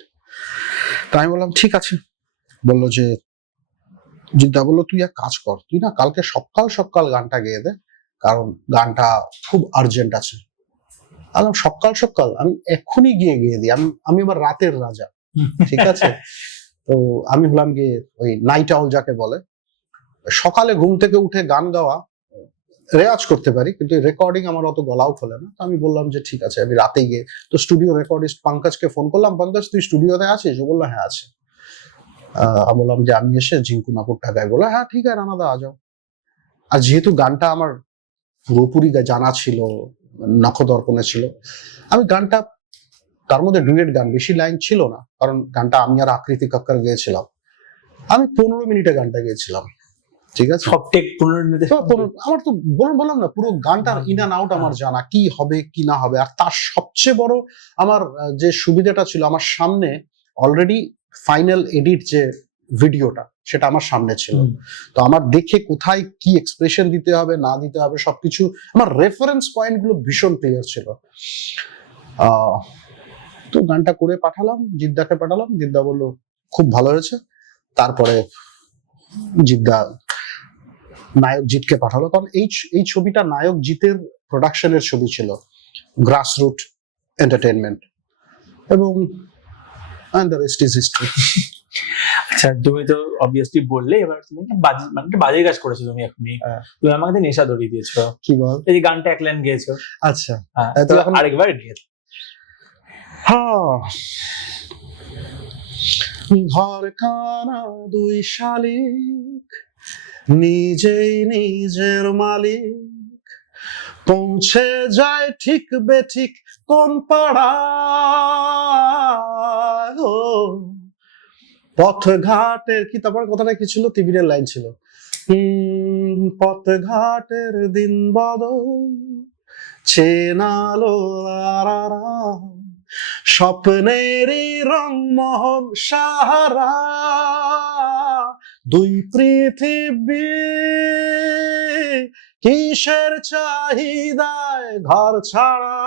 তাই আমি বললাম ঠিক আছে। বললো যে জিদ্দা বললো তুই এক কাজ কর, তুই না কালকে সকাল সকাল গানটা গেয়ে দে, কারণ গানটা খুব আর্জেন্ট আছে। বললাম সকাল সকাল? আমি এক্ষুনি গিয়ে দিই, আমি আবার রাতের রাজা, ঠিক আছে। তো আমি হলাম গিয়ে ওই নাইট আউল যাকে বলে, সকালে ঘুম থেকে উঠে গান গাওয়া রেওয়াজ করতে পারি, কিন্তু রেকর্ডিং আমার অত গলাও খোলে না। তো আমি বললাম যে ঠিক আছে, আমি রাতে গিয়ে, তো স্টুডিও রেকর্ডিস্ট পঙ্কজকে ফোন করলাম, পঙ্কজ তুই স্টুডিওতে আছিস? ও বললো হ্যাঁ আছে। আমি বললাম যে আমি এসে ঝিঙ্কু নাপুরটা গাই। বললো হ্যাঁ ঠিক আছে রানাদা আ যাও। আর যেহেতু গানটা আমার পুরোপুরি জানা ছিল, নখদর্পণে ছিল, আমি গানটা, তার মধ্যে ডুয়েট গান, বেশি লাইন ছিল না, কারণ গানটা আমি আর আকৃতি কাক্কর গেয়েছিলাম, আমি 15 মিনিটে গানটা গেয়েছিলাম, ঠিক আছে। সব টেক 15 মিনিটে আমার তো বললাম না, পুরো গানটার ইন অ্যান্ড আউট আমার জানা, কি হবে কি না হবে। আর তার সবচেয়ে বড় আমার যে সুবিধাটা ছিল, আমার সামনে অলরেডি ফাইনাল এডিট যে ভিডিওটা, সেটা আমার সামনে ছিল। তো আমার দেখে কোথায় কি এক্সপ্রেশন দিতে হবে না দিতে হবে সবকিছু, আমার রেফারেন্স পয়েন্ট গুলো ভীষণ ক্লিয়ার ছিল। তো গানটা করে পাঠালাম, জিদ্দাকে পাঠালাম, জিদ্দা বললো খুব ভালো হয়েছে। তারপরে জিদ্দা নায়ক জিতকে পাঠালো, কারণ এই ছবিটা নায়ক জিতের প্রোডাকশনের ছবি ছিল, গ্রাসরুট এন্টারটেইনমেন্ট, এবং দ্য রেস্ট ইজ হিস্ট্রি। আচ্ছা, তুমি তো অবভিয়াসলি বললে, এবার তুমি বাজে কাজ করেছো তুমি এখনই, তুমি আমাকে নেশা ধরিয়ে দিয়েছো। কি বল? এই যে গানটা এক লাইন গেয়েছো। আচ্ছা, তো আরেকবার গিয়ে ঘর কানা দুই শালিক, নিজেই নিজের মালিক, পৌঁছে যায় ঠিক বেঠিক কোন পাড়া, পথ ঘাটের, কি তারপর কথাটা কি ছিল, তিবিরের লাইন ছিল, পথ ঘাটের দিন বদল চেনালো স্বপ্নেরই রংমহল সাহারা, দুই পৃথিবী কিসের চাহিদায় ঘর ছাড়া,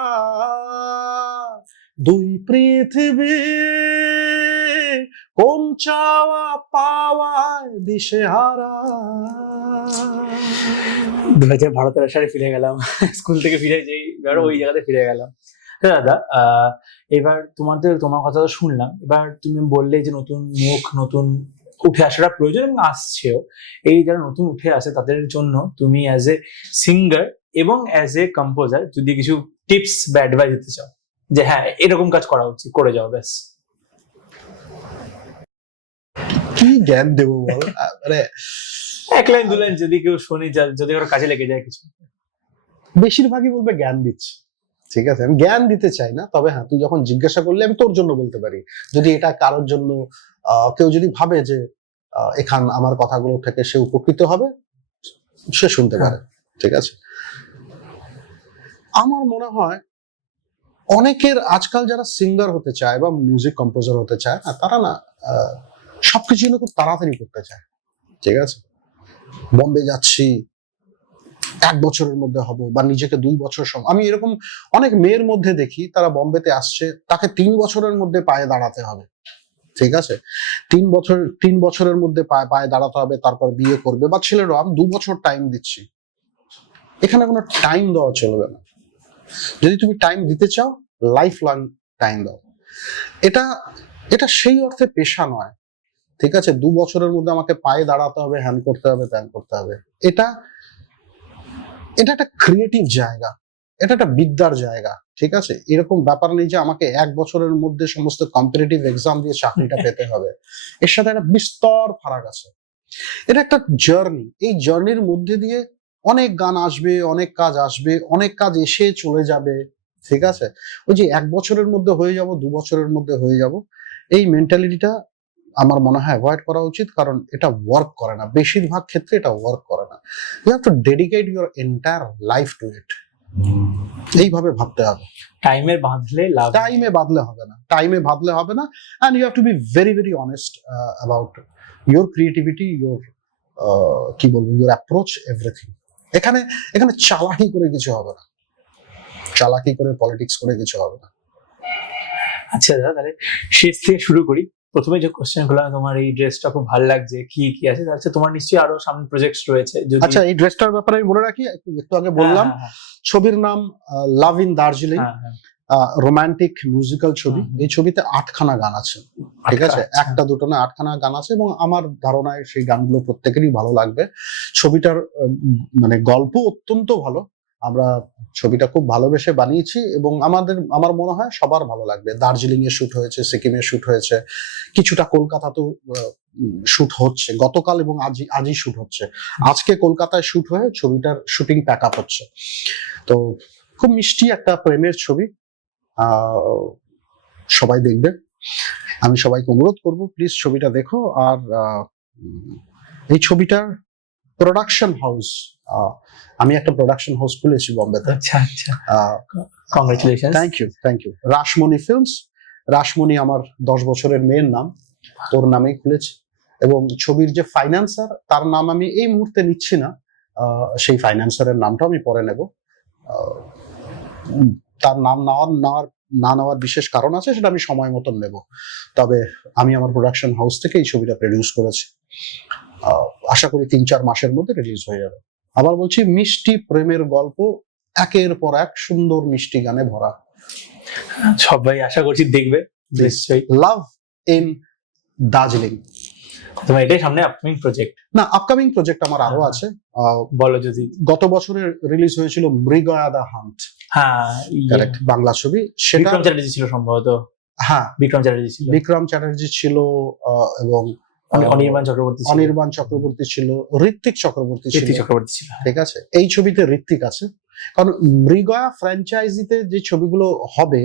দুই পৃথিবী কোন চাওয়া পাওয়ায় দিশেহারা। ভারতের সাথে ফিরে গেলাম, স্কুল থেকে ফিরে যাই, ওই জায়গাতে ফিরে গেলাম। দাদা, এবার তোমার কথা তো শুনলাম, এবার তুমি বললে যে নতুন মুখ, নতুন উঠে আসাটা প্রয়োজন এবং আসছেও। এই যারা নতুন উঠে আসে তাদের জন্য তুমি অ্যাজ এ সিঙ্গার এবং অ্যাজ এ কম্পোজার যদি কিছু টিপস বা অ্যাডভাইস দিতে চাও, যে হ্যাঁ এরকম কাজ করা উচিত, করে যাও, ব্যাস। কি জ্ঞান দেবো বল? মানে এক লাইন দু লাইন যদি কেউ শুনি, যদি ওর কাজে লেগে যায় কিছু। বেশিরভাগই বলবে জ্ঞান দিচ্ছে, ঠিক আছে, আমি জ্ঞান দিতে চাই না, তবে হ্যাঁ তুই যখন জিজ্ঞাসা করলে আমি তোর জন্য বলতে পারি, যদি এটা কারোর জন্য কেউ যদি ভাবে যে এখান আমার কথাগুলো থেকে সে উপকৃত হবে, সে শুনতে পারে। ঠিক আছে, আমার মনে হয় অনেকের আজকাল যারা সিঙ্গার হতে চায় বা মিউজিক কম্পোজার হতে চায় না, তারা না সবকিছু খুব তাড়াতাড়ি করতে চায়। ঠিক আছে, বম্বে যাচ্ছি 1 বছরের মধ্যে হব, বা নিজেকে 2 বছর সময়, আমি এরকম অনেক মেয়ের মধ্যে দেখি তারা বম্বেতে আসছে, তাকে 3 বছরের মধ্যে পায়ে দাঁড়াতে হবে। ঠিক আছে, 3 বছরের মধ্যে পায়ে দাঁড়াতে হবে, তারপর বিয়ে করবে। বা ছেলেরাও, আমি 2 বছর টাইম দিচ্ছি। এখানে কোনো টাইম দেওয়া চলবে না। যদি তুমি টাইম দিতে চাও, লাইফ লং টাইম দাও। এটা এটা সেই অর্থে পেশা নয়। ঠিক আছে, 2 বছরের মধ্যে আমাকে পায়ে দাঁড়াতে হবে, হ্যান করতে হবে, ত্যান করতে হবে। এটা একটা ক্রিয়েটিভ জায়গা, এটা একটা বিদ্যার জায়গা। ঠিক আছে, এরকম ব্যাপার নেই যে আমাকে 1 বছরের মধ্যে সমস্ত কম্পিটিটিভ এক্সাম দিয়ে চাকরিটা পেতে হবে। এর সাথে একটা বিস্তর ফারাক আছে। এটা একটা জার্নি। এই জার্নির মধ্যে দিয়ে অনেক গান আসবে, অনেক কাজ আসবে, অনেক কাজ এসে চলে যাবে। ঠিক আছে, ওই যে 1 বছরের মধ্যে হয়ে যাব, 2 বছরের মধ্যে হয়ে যাব, এই মেন্টালিটিটা আমার মনে হয় অ্যাভয়েড করা উচিত, কারণ এটা ওয়ার্ক করে না। বেশিরভাগ ক্ষেত্রে এটা ওয়ার্ক করে না। You have to dedicate your entire life to it. এইভাবে ভাবতে হবে। টাইমে বাঁধলে হবে না, and you have to be very very honest about your creativity, your কি বলবো, your approach, everything. এখানে চালাকি করে কিছু হবে না, চালাকি করে পলিটিক্স করে কিছু হবে না। আচ্ছা দাদা, তাহলে শেষ থেকে শুরু করি। প্রথমে যে কোশ্চেন গুলো, তোমার এই ড্রেসটা খুব ভালো লাগছে, কি কি আছে? আচ্ছা, তোমার নিশ্চয়ই আরো সামনে প্রজেক্টস রয়েছে। আচ্ছা, এই ড্রেসটার ব্যাপারে আমি বলে রাখি, একটু আগে বললাম, ছবির নাম লাভ ইন দার্জিলিং, রোমান্টিক মিউজিক্যাল ছবি। এই ছবিতে 8খানা গান আছে। ঠিক আছে, একটা দুটো না, 8খানা গান আছে, এবং আমার ধারণায় সেই গানগুলো প্রত্যেকেরই ভালো লাগবে। ছবিটার মানে গল্প অত্যন্ত ভালো। আমরা ছবিটা খুব ভালোবেসে বানিয়েছি, এবং আমার মনে হয় সবার ভালো লাগবে। দার্জিলিং এ শুট হয়েছে, সিকিমে শুট হয়েছে, কিছুটা কলকাতাতেও শুট হচ্ছে, গতকাল এবং আজই শুট হচ্ছে। আজকে কলকাতায় শুট হয়ে ছবিটার শুটিং প্যাক আপ হচ্ছে। তো খুব মিষ্টি একটা প্রেমের ছবি, সবাই দেখবে। আমি সবাইকে অনুরোধ করব, প্লিজ ছবিটা দেখো। আর এই ছবিটার প্রোডাকশন হাউস, আমি একটা প্রোডাকশন হাউস খুলেছি বম্বেতে। আচ্ছা আচ্ছা, congratulations. Thank you. Rashmoni films. Rashmoni আমার 10 বছরের মেয়ের নাম, তোর নামেই খুলেছি। এবং ছবির যে ফাইন্যান্সার, তার নাম আমি এই মুহূর্তে নিচ্ছি না, সেই ফাইন্যান্সারের নামটা আমি পরে নেব। তার নাম না নেওয়ার বিশেষ কারণ আছে, সেটা আমি সময় মতন নেব। তবে আমি আমার প্রোডাকশন হাউস থেকে এই ছবিটা প্রডিউস করেছি। আশা করি 3-4 মাসের মধ্যে রিলিজ হয়ে যাবে। আবার বলছি, মিষ্টি প্রেমের গল্প, একের পর এক সুন্দর মিষ্টি গানে ভরা। সবাই আশা করছি দেখবে। লাভ ইন দার্জিলিং। তোমার এটাই সামনে আপকামিং প্রজেক্ট? না, আপকামিং প্রজেক্ট আমার আরো আছে। বলো যদি। গত বছরের রিলিজ হয়েছিল মৃগয়া দ্য হান্ট। হ্যাঁ, কারেক্ট, বাংলা ছবি। সেটা বিক্রম চ্যাটার্জি ছিল সম্ভবত। হ্যাঁ, বিক্রম চ্যাটার্জি ছিল, এবং অনির্বাণ চক্রবর্তী ছিল, ঋত্বিক চক্রবর্তী ছিল। ঠিক আছে, এই ছবিতে ঋত্বিক আছে। কারণ মৃগয়া ফ্র্যাঞ্চাইজিতে যে ছবিগুলো হবে,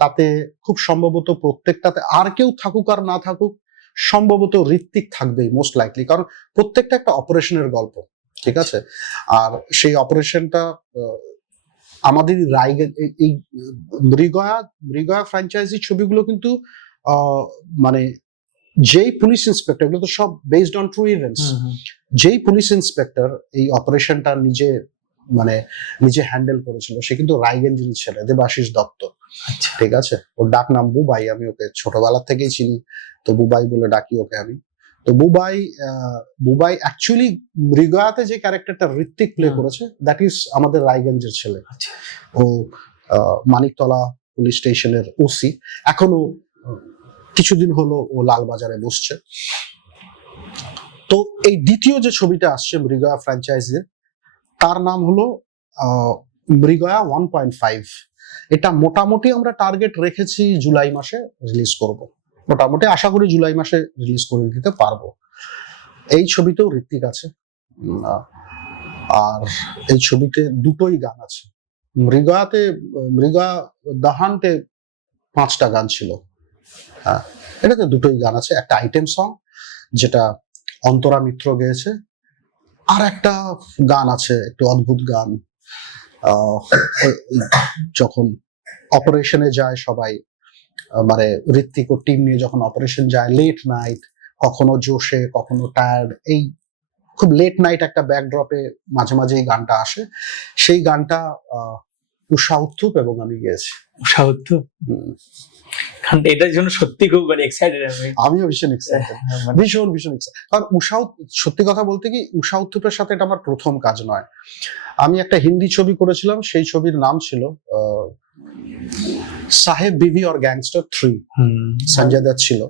তাতে খুব সম্ভবত প্রত্যেকটাতে আর কেউ থাকুক আর না থাকুক, সম্ভবত ঋত্বিক থাকবেই মোস্ট লাইকলি। কারণ প্রত্যেকটা একটা অপারেশনের গল্প। ঠিক আছে, আর সেই অপারেশনটা আমাদের এই মৃগয়া ফ্র্যাঞ্চাইজি ছবিগুলো কিন্তু মানে যেই পুলিশ ইন্সপেক্টর, এগুলো তো সব বেসড অন ট্রু ইভেন্টস, যেই পুলিশ ইন্সপেক্টর এই অপারেশনটা নিজে হ্যান্ডেল করেছিল, সে কিন্তু রায়গঞ্জেরই ছেলে, দেবাশিস দত্ত। ঠিক আছে, ওর ডাক নাম বুবাই। আমি ওকে ছোটবেলা থেকেই চিনি, তো বুবাই বলে ডাকি ওকে আমি। তো বুবাই অ্যাকচুয়ালি মৃগয়াতে যে ক্যারেক্টারটা ঋত্বিক প্লে করেছে, দ্যাট ইজ আমাদের রায়গঞ্জের ছেলে। ও মানিকতলা পুলিশ স্টেশনের ওসি। এখনো কিছুদিন হলো ও লালবাজারে বসছে। তো এই দ্বিতীয় যে ছবিটা আসছে মৃগয়া ফ্র্যাঞ্চাইজির, তার নাম হলো মৃগয়া 1.5। এটা মোটামুটি আমরা টার্গেট রেখেছি জুলাই মাসে রিলিজ করব। মোটামুটি আশা করি জুলাই মাসে রিলিজ করে দিতে পারবো। এই ছবিতেও ঋত্বিক আছে, আর এই ছবিতে দুটোই গান আছে। মৃগা দাহান্তে 5টা গান ছিল। হ্যাঁ, এটাতে দুটোই গান আছে, একটা আইটেম সং যেটা অন্তরা মিত্র গেয়েছে, আর একটা গান আছে একটু অদ্ভুত গান, যখন অপারেশনে যায় সবাই, মানে ঋত্বিক ও টিম নিয়ে যখন অপারেশন যায়, লেট নাইট, কখনো জোশে কখনো টায়ার্ড, এই খুব লেট নাইট একটা ব্যাকড্রপে মাঝে মাঝে এই গানটা আসে। সেই গানটা উষা উত্থুপ এবং আমি গেয়েছি। উষা উত্থুপ, এটার জন্য সত্যি খুব এক্সাইটেড। আমিও ভীষণ এক্সাইটেড, ভীষণ এক্সাইটেড। কারণ সত্যি কথা বলতে কি, উষা উত্থুপের সাথে এটা আমার প্রথম কাজ নয়। আমি একটা হিন্দি ছবি করেছিলাম, সেই ছবির নাম ছিল সাহেব বিবি और গ্যাংস্টার 3, সঞ্জয় দত্ত ছিল।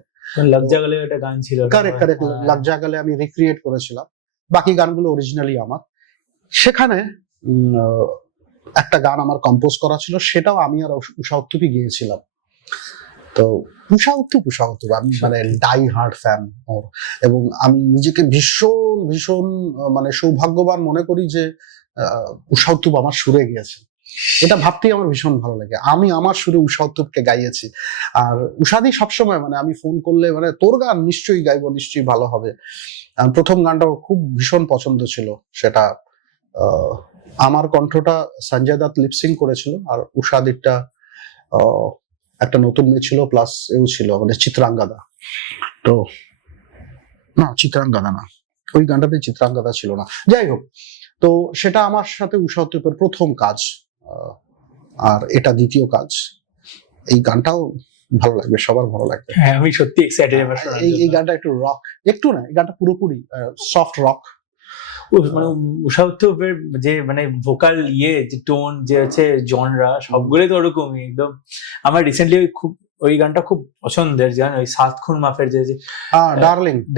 লাগ জা গলে একটা গান ছিল, কারেক্ট লাগ জা গলে আমি রিক্রিয়েট করেছিলাম, বাকি গানগুলো অরিজিনালি আমার। সেখানে একটা গান আমার কম্পোজ করা ছিল, সেটাও আমি আর উষা উত্থুপই গিয়েছিলাম। তো উষা উত্থুপ আমি মানে ডাই হার্ড ফ্যান ওর, এবং আমি নিজেকে ভীষণ মানে সৌভাগ্যবান মনে করি যে উষা উত্থুপ আমার সুরে গিয়েছে। এটা ভাবতেই আমার ভীষণ ভালো লাগে, আমি আমার সুরে উষা উত্থুপকে গাইয়েছি। আর উষাদি সবসময় মানে আমি ফোন করলে মানে তোর গান নিশ্চয়ই গাইবো, নিশ্চয়ই ভালো হবে। প্রথম গানটা খুব ভীষণ পছন্দ ছিল, সেটা আমার কণ্ঠটা সঞ্জয় দত্ত লিপসিং করেছিল, আর উষাদিরটা একটা নতুন মেয়ে ছিল, প্লাস এও ছিল মানে চিত্রাঙ্গদা। তো না, চিত্রাঙ্গদা না, ওই গানটাতে চিত্রাঙ্গদা ছিল না, যাই হোক। তো সেটা আমার সাথে উষা উত্থুপের প্রথম কাজ, আর এটা দ্বিতীয় কাজ। এই গানটাও ভালো লাগবে, সবার ভালো লাগবে। হ্যাঁ, আমি সত্যি এক্সাইটেড। এই গানটা একটু রক, একটু না, এই গানটা পুরোপুরি সফট রক। মানে উষা উত্থুপের যে মানে ভোকাল যে টোন, যে হচ্ছে জনরা, সবগুলোই তো ওরকমই একদম। আমার রিসেন্টলি খুব ওই গানটা খুব পছন্দের, জানো, ওই সাত খুন মাফের যে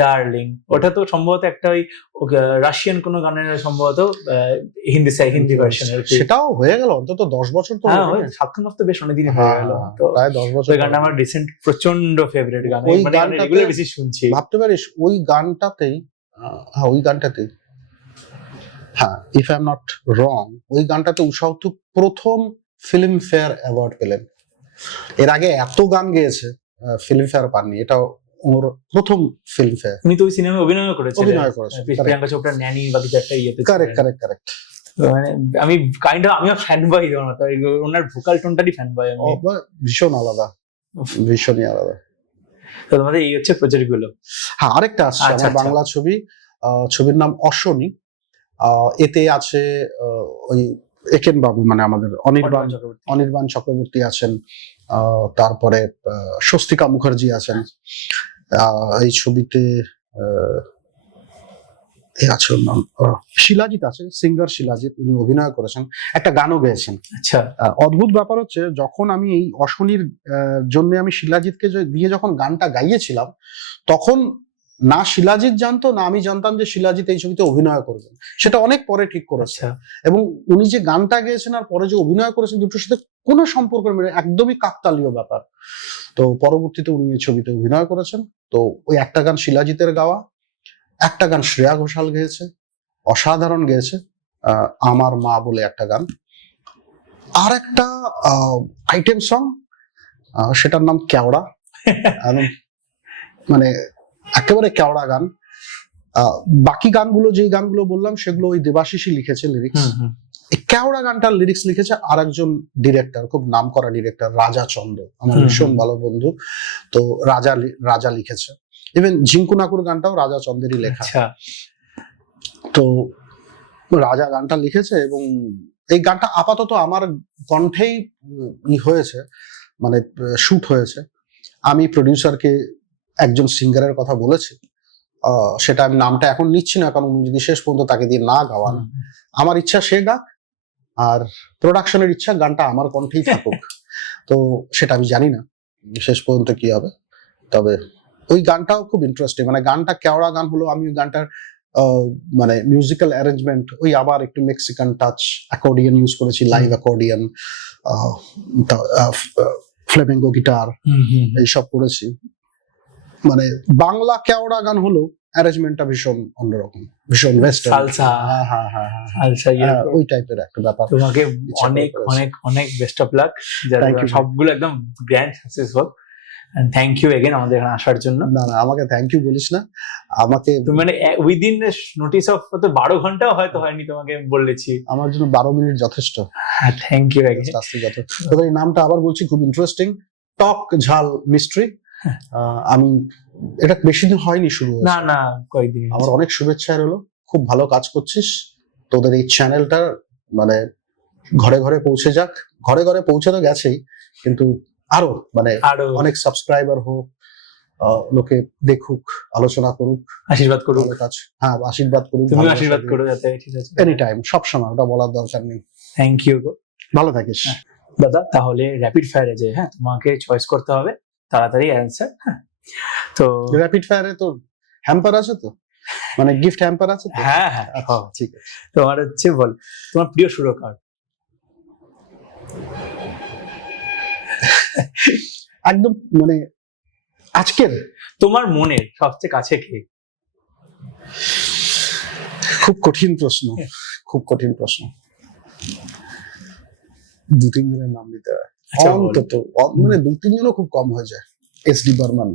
ডার্লিং, ওটা তো সম্ভবত একটা ওই রাশিয়ান কোনো গানের সম্ভবত হিন্দি ভার্সন। সেটাও হয়ে গেল অন্তত 10 বছর। তো সাত খুন মাফ তো বেশ অনেকদিনই হয়ে গেল, তো প্রায় 10 বছর। ওই গানটা আমার রিসেন্ট প্রচন্ড ফেভারিট গান, মানে এগুলো বেশি শুনছি। ভাবতে পারিস ওই গানটাতেই, হ্যাঁ, if I am not wrong, ওই গানটাতে উষা উত্থুপ প্রথম ফিল্ম ফেয়ার অ্যাওয়ার্ড পেলেন। এর আগে এত গান গেয়েছে, ফিল্ম ফেয়ার পাননি, এটা ওর প্রথম ফিল্ম ফেয়ার। উনি তো ওই সিনেমায় অভিনয় করেছে, প্রিয়াঙ্কা চোপড়ার ন্যানি বা কিছু একটা ইয়েতে। কারেক্ট। মানে আমি আমিও ফ্যান বয়, ওনার ভোকাল টোনটারই ফ্যান বয় আমি। ভীষণই আলাদা। তো তোমাদের এই হচ্ছে প্রজেক্ট গুলো। হ্যাঁ, আরেকটা আসছে আমার বাংলা ছবির নাম অশ্বনী। এতে আছে ওই একেন বাবু, মানে আমাদের অনির্বাণ চক্রবর্তী আছেন, তারপরে স্বস্তিকা মুখার্জি আছেন। এই ছবিতে আছে ওর নাম শিলাজিৎ আছে, সিঙ্গার শিলাজিৎ, উনি অভিনয় করেছেন, একটা গানও গেয়েছেন। আচ্ছা, অদ্ভুত ব্যাপার হচ্ছে, যখন আমি এই অশ্বনীর জন্য আমি শিলাজিৎকে দিয়ে যখন গানটা গাইয়েছিলাম, তখন না শিলাজিৎ জানতো না আমি জানতাম যে শিলাজিৎ এই ছবিতে অভিনয় করবেন। সেটা অনেক পরে ঠিক করেছে, এবং উনি যে গানটা গেয়েছেন আর পরে যে অভিনয় করেছেন, দুটোর সাথে কোনো সম্পর্ক নেই, একদমই কাকতালীয় ব্যাপার। তো পরবর্তীতে উনি এই ছবিতে অভিনয় করেছেন। তো ওই একটা গান শিলাজিতের গাওয়া, একটা গান শ্রেয়া ঘোষাল গেয়েছে, অসাধারণ গেয়েছে, আমার মা বলে একটা গান, আর একটা আইটেম সং, সেটার নাম কেওড়া। মানে একেবারে কেওড়া গান। বাকি গানগুলো, যে গানগুলো বললাম, সেগুলো ওই দেবাশিসই লিখেছে লিরিক্স। এই কেওড়া গানটার লিরিক্স লিখেছে আর একজন ডিরেক্টর, খুব নামকরা ডিরেক্টর, রাজা চন্দ, আমার ভীষণ ভালো বন্ধু। তো রাজা লিখেছে। ইভেন ঝিঙ্কু নাকুর গানটাও রাজা চন্দেরই লেখা। তো রাজা গানটা লিখেছে, এবং এই গানটা আপাতত আমার কণ্ঠেই হয়েছে, মানে শুট হয়েছে। আমি প্রডিউসারকে একজন সিঙ্গারের কথা বলেছি, সেটা আমি নামটা এখন নিচ্ছি না, কারণ উনি যদি শেষ পর্যন্ত তাকে দিয়ে না গাওয়ান, আমার ইচ্ছা সে গাক, আর প্রোডাকশনের ইচ্ছা গানটা আমার কণ্ঠেই থাকুক। তো সেটা আমি জানি না শেষ পর্যন্ত কি হবে, তবে ওই গানটাও খুব ইন্টারেস্টিং। মানে গানটা কেওড়া গান হলো, আমি ওই গানটার মানে মিউজিক্যাল অ্যারেঞ্জমেন্ট ওই আবার একটু মেক্সিকান টাচ, অ্যাকর্ডিয়ান ইউজ করেছি, লাইভ অ্যাকর্ডিয়ান, ফ্লেমেঙ্গো গিটার, এইসব করেছি। মানে বাংলা কেওড়া গান হলো অ্যারেঞ্জমেন্টটা ভীষণ অন্যরকম, ভীষণ ওয়েস্টার্ন, সালসা, সালসা ওই টাইপের একটা ব্যাপার। তোমাকে অনেক অনেক অনেক বেস্ট অফ লাক, যাতে সবগুলো একদম গ্র্যান্ড সাকসেস হোক। থ্যাংক ইউ এগেন আমাদের এখানে আসার জন্য। না না, আমাকে থ্যাংক ইউ বলিস না, আমাকে তুমি মানে উইদিন নোটিস অফ 12 ঘন্টাও হয়তো হয়নি তোমাকে বলেছি, আমার জন্য 12 মিনিট যথেষ্ট। Thank you again. তবে এই নামটা আবার বলছি, খুব ইন্টারেস্টিং, টক ঝাল মিস্ট্রি। আমি এটা বেশি দিন হয়নি শুরু, না না কয়েকদিন। আমার অনেক শুভেচ্ছা রইলো, খুব ভালো কাজ করছিস, তোদের এই চ্যানেলটা মানে ঘরে ঘরে পৌঁছে যাক, ঘরে ঘরে পৌঁছে তো গেছেই, কিন্তু আরো মানে অনেক সাবস্ক্রাইবার হোক, লোকে দেখুক, আলোচনা করুক, আশীর্বাদ করুক, হ্যাঁ আশীর্বাদ করুক, তুমি আশীর্বাদ করো যাতে। ঠিক আছে, এনি টাইম, সবসময়, ওটা বলার দরকার নেই। থ্যাংক ইউ, ভালো থাকিস দাদা। তাহলে র্যাপিড ফায়ারে যে, হ্যাঁ তোমাকে চয়েস করতে হবে তাড়াতাড়ি অ্যান্সার। হ্যাঁ, তো র্যাপিড ফায়ারে তো হ্যাম্পার আছে, তো মানে গিফট হ্যাম্পার আছে? হ্যাঁ হ্যাঁ, ঠিক আছে। তোমার হচ্ছে বল, তোমার প্রিয় সুরকার? একদম মানে আজকের তোমার মনের সবচেয়ে কাছে কে? খুব কঠিন প্রশ্ন, খুব কঠিন প্রশ্ন। 2-3 জনের নাম দিতে হয় অন্তত, মানে 2-3 জনও খুব কম হয়ে যায়। এস.ডি. বর্মন,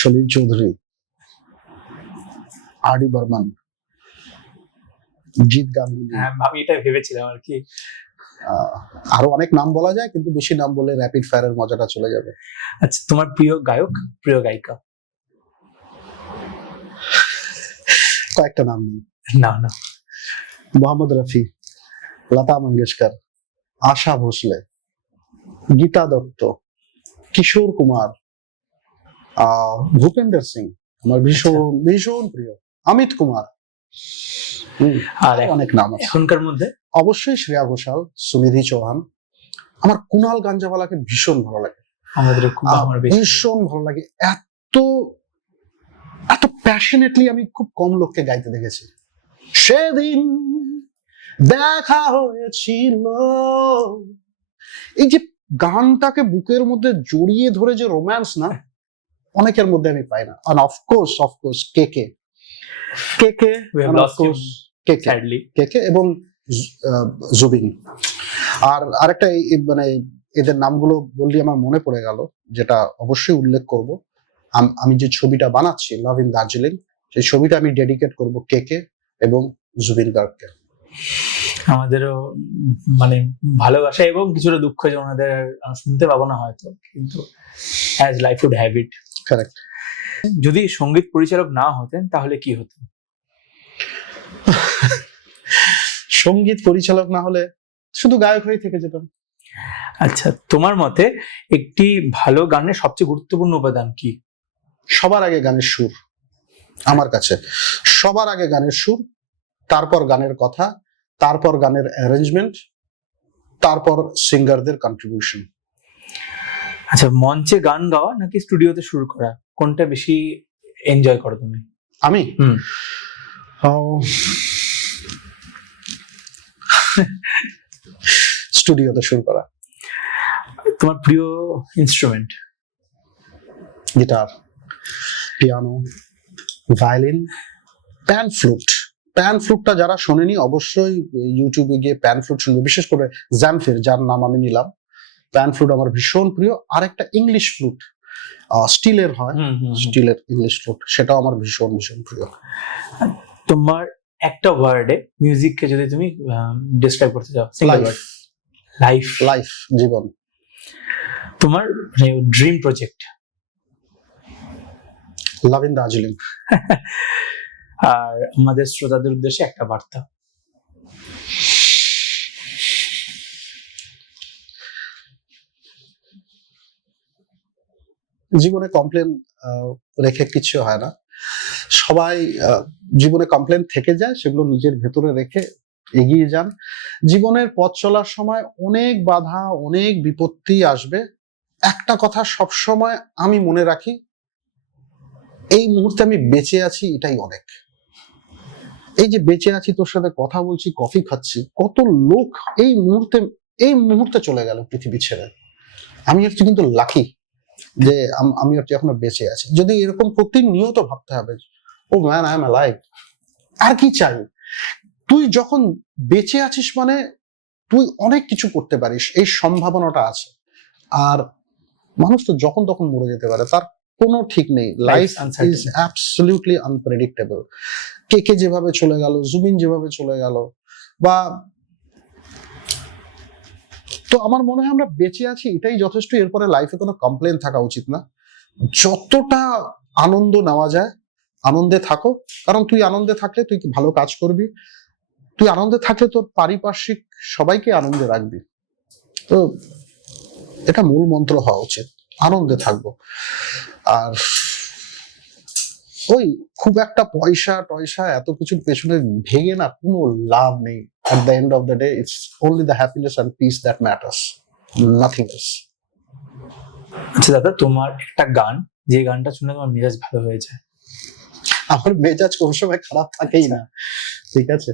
সলিল চৌধুরী, আর.ডি. বর্মন, জিৎ গাঙ্গুলি। আমি এটা ভেবেছিলাম আর কি। আরো অনেক নাম বলা যায়, কিন্তু বেশি নাম বলে র্যাপিড ফায়ারের মজাটা চলে যাবে। আচ্ছা, তোমার প্রিয় গায়ক, প্রিয় গায়িকা? কয়েকটা নাম নেই। না না, মোহাম্মদ রফি, লতা মঙ্গেশকর, আশা ভোসলে, গীতা দত্ত, কিশোর কুমার, ভূপেন্দ্র সিং আমার ভীষণ ভীষণ প্রিয়, অমিত কুমার, আর অনেক নাম আছে। এখনকার মধ্যে অবশ্যই শ্রেয়া ঘোষাল, সুনিধি চৌহান। আমার কুনাল গাঞ্জাওয়ালাকে ভীষণ ভালো লাগে, আমাদের ভীষণ ভালো লাগে। এত এত প্যাশনেটলি আমি খুব কম লোককে গাইতে দেখেছি। সেদিন দেখা হয়েছিল, এই যে গানটাকে বুকের মধ্যে জড়িয়ে ধরে যে রোম্যান্স, না অনেকের মধ্যে আমি পাই না। আর অফকোর্স কে কে এবং জুবিন। আর আরেকটা মানে এদের নামগুলো বললি আমার মনে পড়ে গেল, যেটা অবশ্যই উল্লেখ করব। আমি যে ছবিটা বানাচ্ছি লাভ ইন দার্জিলিং, সেই ছবিটা আমি ডেডিকেট করব কে এবং জুবিন গার্গকে। আমাদেরও মানে ভালোবাসা এবং কিছুটা দুঃখ যে ওনাদের শুনতে পাবো না হয়তো, কিন্তু as life would have it. Correct. যদি সঙ্গীত পরিচালক না হতেন তাহলে কি হতেন? সঙ্গীত পরিচালক না হলে শুধু গায়ক হয়ে থেকে যেতাম। আচ্ছা, তোমার মতে একটি ভালো গানের সবচেয়ে গুরুত্বপূর্ণ উপাদান কি? সবার আগে গানের সুর, আমার কাছে সবার আগে গানের সুর, তারপর গানের কথা, তারপর গানের অ্যারেঞ্জমেন্ট, তারপর সিঙ্গারদের কন্ট্রিবিউশন। আচ্ছা, মঞ্চে গান গাওয়া নাকি স্টুডিওতে সুর করা, কোনটা বেশি এনজয় করো তুমি? আমি স্টুডিওতে সুর করা। তোমার প্রিয় instrument? Guitar, piano, violin, pan flute. Pan ফ্লুটটা যারা শোনেনি অবশ্যই ইউটিউবে গিয়ে প্যান ফ্লুট শুনবে, বিশেষ করে জ্যামফির, যার নাম আমি নিলাম। প্যান ফ্লুট আমার ভীষণ প্রিয়। আর একটা ইংলিশ ফ্লুট, স্টিলের হয়, স্টিলের ইংলিশ ফ্লুট, সেটাও আমার ভীষণ ভীষণ প্রিয়। তোমার একটা ওয়ার্ডে মিউজিককে যদি তুমি ডেসক্রাইব করতে চাও? লাইফ, জীবন। তোমার dream project? Love in Darjeeling. আর আমাদের শ্রোতাদের উদ্দেশ্যে একটা বার্তা? জীবনে কমপ্লেন রেখে কিছু হয় না। সবাই জীবনে কমপ্লেন থেকে যায়, সেগুলো নিজের ভেতরে রেখে এগিয়ে যান। জীবনের পথ চলার সময় অনেক বাধা, অনেক বিপত্তি আসবে। একটা কথা সব সময় আমি মনে রাখি, এই মুহূর্তে আমি বেঁচে আছি, এটাই অনেক। এই যে বেঁচে আছি, তোর সাথে কথা বলছি, কফি খাচ্ছি, কত লোক এই মুহূর্তে চলে গেল পৃথিবী ছেড়ে। আমি একটু কিন্তু লাকি, যে আমি আর তুই এখনো বেঁচে আছি, যদি এরকম প্রতিনিয়ত ভাবতে হবে ও ম্যান আই এম অ্যালাইভ, আর কি চাই? তুই যখন বেঁচে আছিস মানে তুই অনেক কিছু করতে পারিস, এই সম্ভাবনাটা আছে। আর মানুষ তো যখন তখন মরে যেতে পারে, তার কোনো ঠিক নেই। Life is absolutely unpredictable. কে যেভাবে চলে গেল, জুবিন যেভাবে চলে গেল, বা তো আমার মনে হয় আমরা বেঁচে আছি এটাই যথেষ্ট। এরপরে লাইফে কোনো কমপ্লেন থাকা উচিত না। যতটা আনন্দ নেওয়া যায় আনন্দে থাকো, কারণ তুই আনন্দে থাকলে তুই ভালো কাজ করবি, তুই আনন্দে থাকলে তোর পারিপার্শ্বিক সবাইকে আনন্দে রাখবি। তো এটা মূল মন্ত্র হওয়া উচিত, আনন্দে থাকবো। আর ওই খুব একটা পয়সা টয়সা এত কিছুর পেছনে ভেঙে না কোনো লাভ নেই। at the end of the day it's only the happiness and peace that matters, nothing else. আচ্ছা দাদা, তোমার একটা গান যে গানটা শুনে তোমার মেজাজ ভালো হয়ে যায়? আমার মেজাজ কোন সময় খারাপ থাকেই না, ঠিক আছে?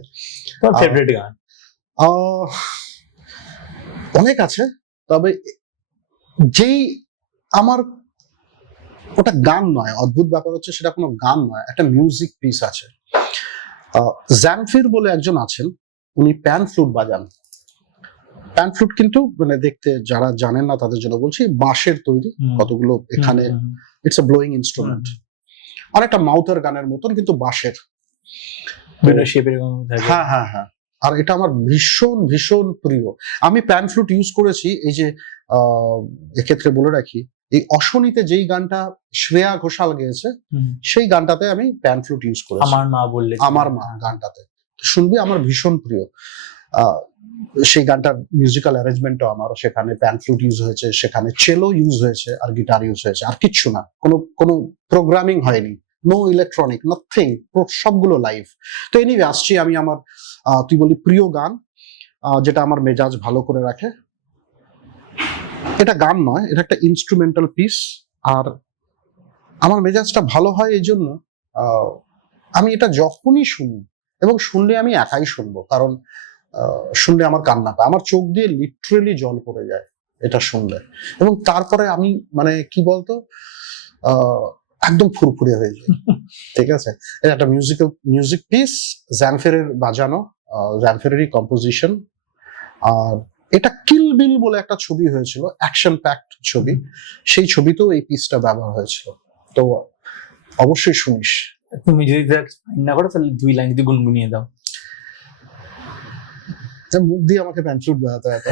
তোমার ফেভারিট গান? অনেক আছে, তবে যেই আমার ওটা গান নয়, অদ্ভুত ব্যাপার হচ্ছে সেটা কোনো গান নয়, একটা মিউজিক পিস আছে। জামফির বলে একজন আছেন, উনি প্যান ফ্লুট বাজান। প্যান ফ্লুট কিন্তু মানে দেখতে যারা জানেন না তাদের জন্য বলছি, বাঁশের তৈরি কতগুলো, এখানে ইটস আ ব্লোয়িং ইনস্ট্রুমেন্ট, অনেকটা মাউথের গানের মতন কিন্তু বাঁশের। হ্যাঁ হ্যাঁ হ্যাঁ, আর এটা আমার ভীষণ ভীষণ প্রিয়। আমি প্যান ফ্লুট ইউজ করেছি, এই যে এক্ষেত্রে বলে রাখি, এই অশনিতে যেই গানটা শ্রেয়া ঘোষাল গেয়েছে সেই গানটাতে আমি প্যান ফ্লুট ইউজ করেছি। আমার মা বললে, আমার মা গানটাতে শুনবি, আমার ভীষণ প্রিয়। সেই গানটার মিউজিক্যাল অ্যারেঞ্জমেন্টও আমার সেখানে প্যান ফ্লুট ইউজ হয়েছে, সেখানে চেলো ইউজ হয়েছে, আর গিটার ইউজ হয়েছে, আর কিচ্ছু না, কোনো প্রোগ্রামিং হয়নি, নো ইলেকট্রনিক, নাথিং, সবগুলো লাইভ। তো এনিওয়ে আসছি আমি আমার তুই বলি প্রিয় গান, যেটা আমার মেজাজ ভালো করে রাখে। এটা গান নয়, এটা একটা ইনস্ট্রুমেন্টাল পিস, আর আমার মেজাজটা ভালো হয় এই জন্য আমি এটা যখনই শুনি, এবং শুনলে আমি একাই শুনবো, কারণ শুনলে আমার কান্না পায়, আমার চোখ দিয়ে লিটারেলি জল পড়ে যায় এটা শুনলে, এবং তারপরে আমি মানে কি বলতো একদম ফুরফুরে হয়ে যায়। ঠিক আছে, এটা একটা মিউজিক পিস, জামফিরের বাজানো, জামফিরেরই কম্পোজিশন। আর এটা কিল বিল বলে একটা ছবি হয়েছিল, অ্যাকশন প্যাকড ছবি, সেই ছবিতেও এই পিসটা ব্যবহার হয়েছিল। তো অবশ্যই শুনিস। তুমি যদি না করো তাহলে 2 লাইন যদি গুনগুনিয়ে দাও। মুখ দিয়ে আমাকে প্যান ফ্লুট বাজাতে হয়।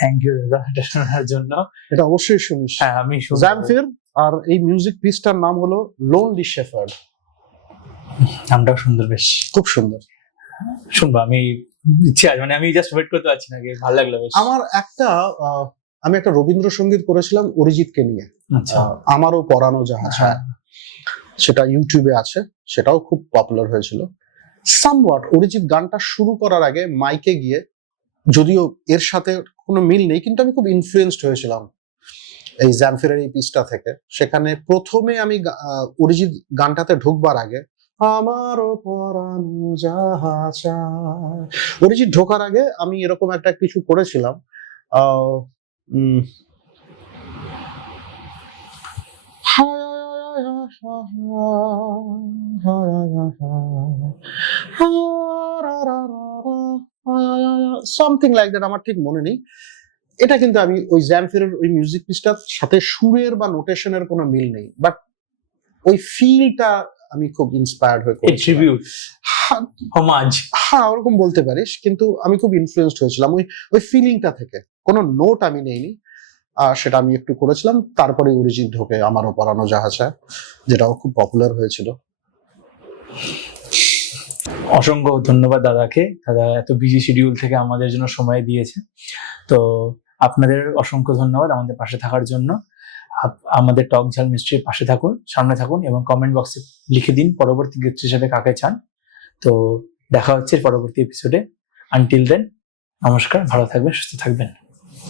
থ্যাংক ইউ দাদা এটা শোনার জন্য। এটা অবশ্যই শুনিস। হ্যাঁ আমি জামফির, আর এই মিউজিক পিসটার নাম হলো লোনলি শেফার্ড। নামটাও সুন্দর, বেশ খুব সুন্দর, শুনবো আমি, ইচ্ছে আছে, মানে আমি জাস্ট ওয়েট করতে পারছি না, ভালো লাগলো বেশ। আমার আমি একটা রবীন্দ্রসঙ্গীত করেছিলাম অরিজিৎকে নিয়ে, আমারও পরানো জাহাজ, সেটা ইউটিউবে আছে, সেটাও খুব পপুলার হয়েছিল। সামওয়াট অরিজিৎ গানটা শুরু করার আগে মাইকে গিয়ে, যদিও এর সাথে কোনো মিল নেই, কিন্তু আমি খুব ইনফ্লুয়েন্সড হয়েছিলাম এই জ্যামফিরের এই পিসটা থেকে। সেখানে প্রথমে আমি অরিজিৎ গানটাতে ঢুকবার আগে আমারও পরানো যাহা চায়, অরিজিৎ ঢোকার আগে আমি এরকম একটা কিছু করেছিলাম। সামথিং লাইক দ্যাট, আমার ঠিক মনে নেই। এটা কিন্তু আমি ওই জ্যামফিরের ওই মিউজিক পিসটার সাথে সুরের বা নোটেশনের কোনো মিল নেই, বাট ওই ফিলটা আমি খুব ইন্সপায়ার্ড হয়ে করেছিলাম। ট্রিবিউট, হোমাজ, হ্যাঁ ওরকম বলতে পারিস, কিন্তু আমি খুব ইনফ্লুয়েন্সড হয়েছিলাম ওই ফিলিংটা থেকে। কোনো নোট আমি নেইনি, সেটা আমি একটু করেছিলাম। তারপরে অরিজিৎ ঢোকে আমারও পরানো যাহা চায়, যেটাও খুব পপুলার হয়েছিল। অসংখ্য ধন্যবাদ দাদাকে, দাদা এত বিজি শিডিউল থেকে আমাদের জন্য সময় দিয়েছে। তো আপনাদের অসংখ্য ধন্যবাদ আমাদের পাশে থাকার জন্য। আমাদের টক ঝাল মিস্ট্রির পাশে থাকুন, সামনে থাকুন এবং কমেন্ট বক্সে লিখে দিন পরবর্তী গেস্ট হিসেবে কাকে চান। তো দেখা হচ্ছে পরবর্তী এপিসোডে। আনটিল দেন, নমস্কার, ভালো থাকবেন, সুস্থ থাকবেন।